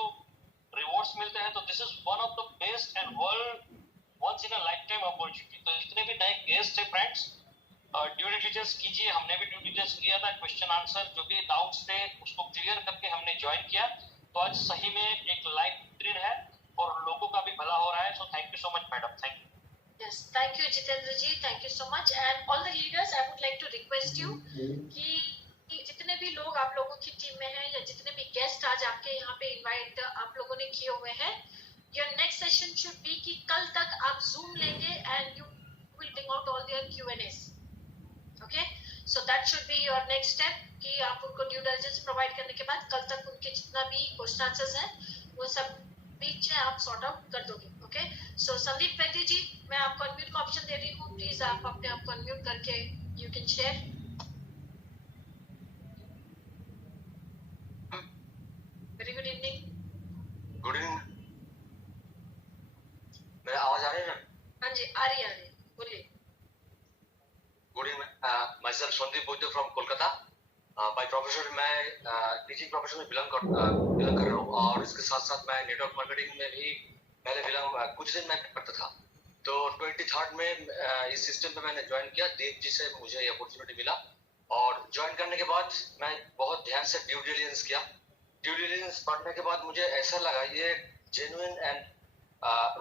रिवॉर्ड्स मिलते हैं। तो this is one of the best and world once in a life time opportunity. तो जितने भी नए गेस्ट है फ्रेंड्स, ड्यू डिलिजेंस कीजिए, हमने भी ड्यू डिलिजेंस किया था, क्वेश्चन आंसर जो भी डाउट्स थे उसको क्लियर करके हमने ज्वाइन किया। तो आज सही में एक लाइफ बेहतरीन है और लोगों का भी भला हो रहा है। सो thank you so much madam, thank you. Yes, thank you Jitendra ji, thank you so much and all the leaders I would like to request you कि जितने भी लोग आप लोगों की टीम में हैं या जितने भी गेस्ट आज आपके यहाँ पे इनवाइट आप लोगों ने किए हुए हैं, your next session should be कि कल तक आप Zoom लेंगे and you will bring out all their Q&As, okay? So that should be your next step कि आप उनको due diligence provide करने के बाद कल तक उनके जितना भी question answers हैं वो सब बीच में आप सॉर्ट आउट कर दोगे, ओके? सो संदीप वैद्य जी, मैं आपको अनम्यूट का ऑप्शन दे रही हूँ, प्लीज आप अपने आप को अनम्यूट करके you can share. Very good evening. Good evening, मेरा आवाज आ रही है? हाँ जी आ रही है, बोलिए। Good evening, my self Sandeep Vaidya from Kolkata. By profession मैं टीचिंग प्रोफेशन में बिलोंग कर रहा हूँ और इसके साथ साथ मैं नेटवर्क मार्केटिंग में भी पहले कुछ दिन मैं करता था। तो 23rd में इस सिस्टम पे मैंने ज्वाइन किया, देव जी से मुझे ये अपॉर्चुनिटी मिला और ज्वाइन करने के बाद मैं बहुत ध्यान से ड्यू डिलिजेंस किया। ड्यू डिलिजेंस पढ़ने के बाद मुझे ऐसा लगा ये genuine and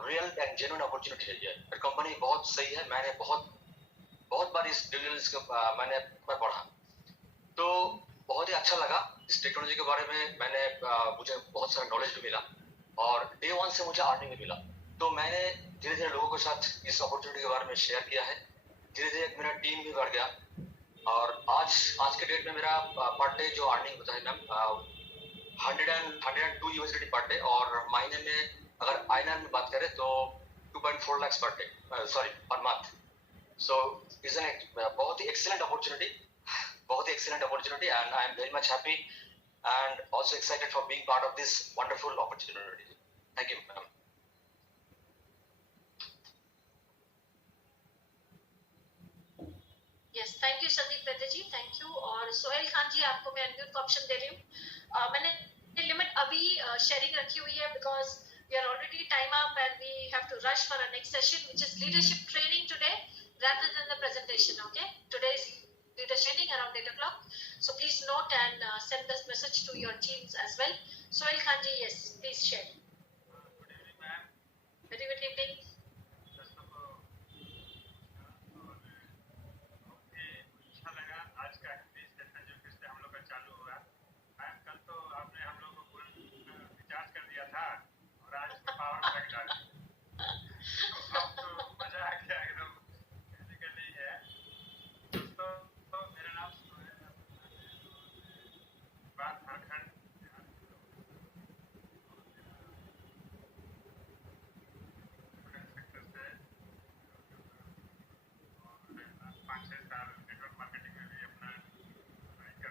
real and genuine opportunity है। ये कंपनी बहुत सही है। मैंने बहुत बार इस ड्यू डिलिजेंस को मैंने पढ़ा, तो बहुत ही अच्छा लगा। इस टेक्नोलॉजी के बारे में मैंने मुझे बहुत सारा नॉलेज भी मिला और डे वन से मुझे अर्निंग भी मिला। तो मैंने धीरे धीरे लोगों के साथ इस अपॉर्चुनिटी के बारे में शेयर किया है। धीरे धीरे मेरा टीम भी बढ़ गया और आज के डेट में मेरा पर डे जो अर्निंग होता है मैम 102 यूएसडी पर डे, और महीने में अगर आईएनआर में बात करें तो 2.4 lakh per day, sorry per month. So is an बहुत ही excellent opportunity and I am very much happy and also excited for being part of this wonderful opportunity. Thank you, ma'am. Yes, thank you Sandeep Datte ji, thank you। और सोहेल खान जी, आपको मैं unmute का option दे रही हूँ। मैंने लिमिट अभी शेयरिंग रखी हुई है because we are already time up and we have to rush for our next session, which is leadership training today rather than the presentation. Okay, today is leadership training around 8 o'clock. So please note and send this message to your teams as well. Sohail Khan ji, yes, please share. Good evening, ma'am. Very good evening. अच्छा लगा आज का Hindi session जो फिर से हम लोग का चालू हुआ। मैम कल तो आपने हम लोग को पूरा रिचार्ज कर दिया था और आज पावर बैंक डाल दिया, तो अब तो मजा आ गया एकदम। बेसिकली है दोस्तों, तो मेरा नाम बात झारखंड सेक्टर से 5-6 साल नेटवर्क मार्केटिंग में भी अपना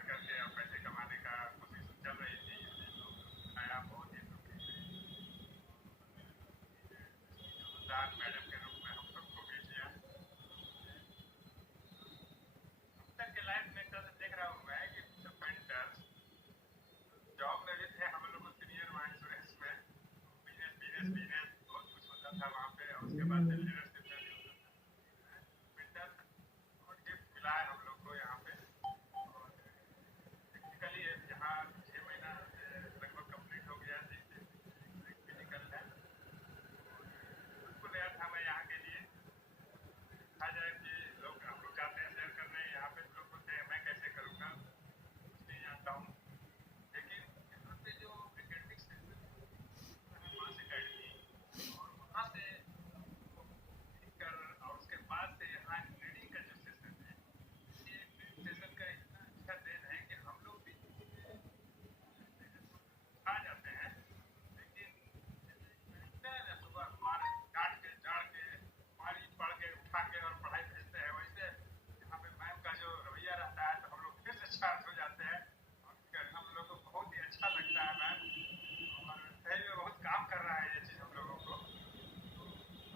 करके और पैसे कमाने का कोशिश चल रही थी। नया बहुत ही दान मैडम के रूप में हम सबको भी किया। अब तक के लाइफ में तरह से देख रहा हूँ मैं कि सब मेंटर्स जॉब में भी थे, हम लोग को सीनियर वहाँ इंश्योरेंस में बिजनेस बहुत कुछ होता था वहाँ पे, और उसके बाद से लीडरशिप में भी होता था। मेंटर और गिफ्ट मिला है हम लोग को यहाँ पे, और टेक्निकली यहाँ 6 महीना लगभग कंप्लीट हो गया जी। फिजिकल है बिल्कुल नया था मैं यहाँ के लिए। कहा जाए कि लोग हम लोग चाहते हैं शेयर करने, यहाँ पे लोग बोलते हैं मैं कैसे करूँगा, कुछ नहीं जानता हूँ। लेकिन यहाँ पे जो एकेडमिक सेक्टर वहाँ से अकेडमी और वहाँ से कर और उसके बाद से यहाँ ट्रेनिंग का जो सेशन है, ये सेशन का इतना अच्छा दिन है कि हम लोग भी आ जाते हैं। लेकिन सुबह मार काट के जाड़ के पानी पढ़ के उठा के और पढ़ाई भेजते हैं, वैसे यहाँ पे मैम का जो रवैया रहता है तो हम लोग फिर से चार्ज हो जाते हैं और हम लोग को बहुत ही अच्छा लगता है मैम, और सही में बहुत काम कर रहा है ये चीज़ हम लोगों को।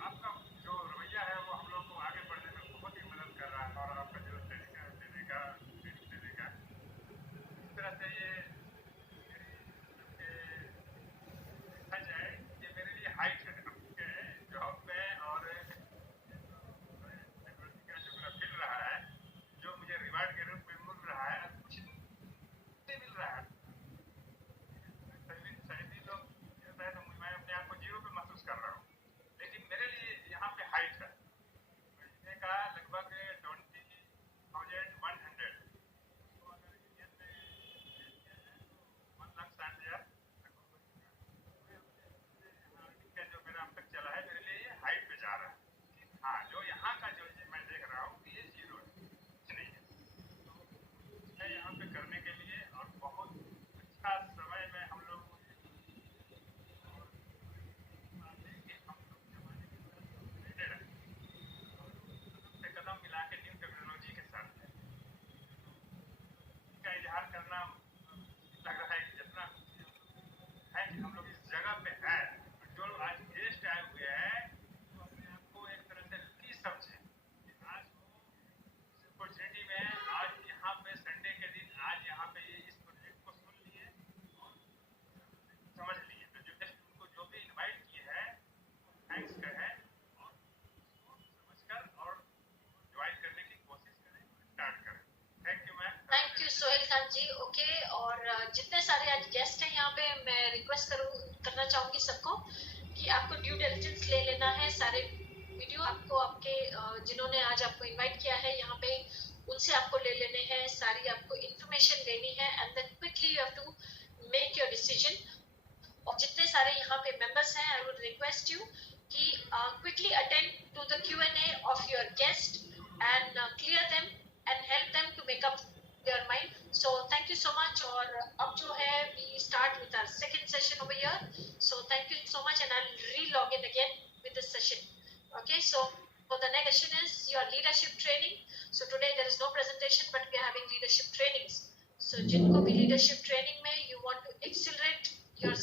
आपका जो रवैया है वो हम लोग को आगे बढ़ने में बहुत ही मदद कर रहा है, और आपका जो ट्रेनिंग देने का इस तरह से ये देखा जाए ये मेरे लिए हाइट है जॉब में, और टेक्नोलॉजी का जो मेरा मिल रहा है, जो मुझे रिवार्ड के रूप में मिल रहा है, कुछ नहीं मिल रहा है। सही लोग कहता है तो मैं अपने आप को जीरो पे महसूस कर रहा हूँ, लेकिन मेरे लिए यहाँ पे हाइट है महीने का लगभग 20,100। तो अगर इंडियन में जितने सारे आज गेस्ट हैं यहाँ पे, मैं रिक्वेस्ट करना चाहूंगी सबको कि आपको ड्यू डिलिजेंस ले लेना है। सारे वीडियो आपको आपके जिन्होंने आज आपको इनवाइट किया है यहाँ पे, उनसे आपको ले लेने हैं, सारी आपको इंफॉर्मेशन लेनी है, and then quickly you have to make your decision. और जितने सारे यहाँ पे मेंबर्स हैं, आई वुड रिक्वेस्ट यू कि quickly attend to the Q&A of your guest and clear them and help them to make up their mind. So thank you so much. और अब जो है we start with our second session over here. So thank you so much and I will री-लॉग in again with this session. Okay, so for the next session is your leadership training. So today there is no presentation, but we are having leadership trainings. So जिनको भी leadership training में you want to accelerate your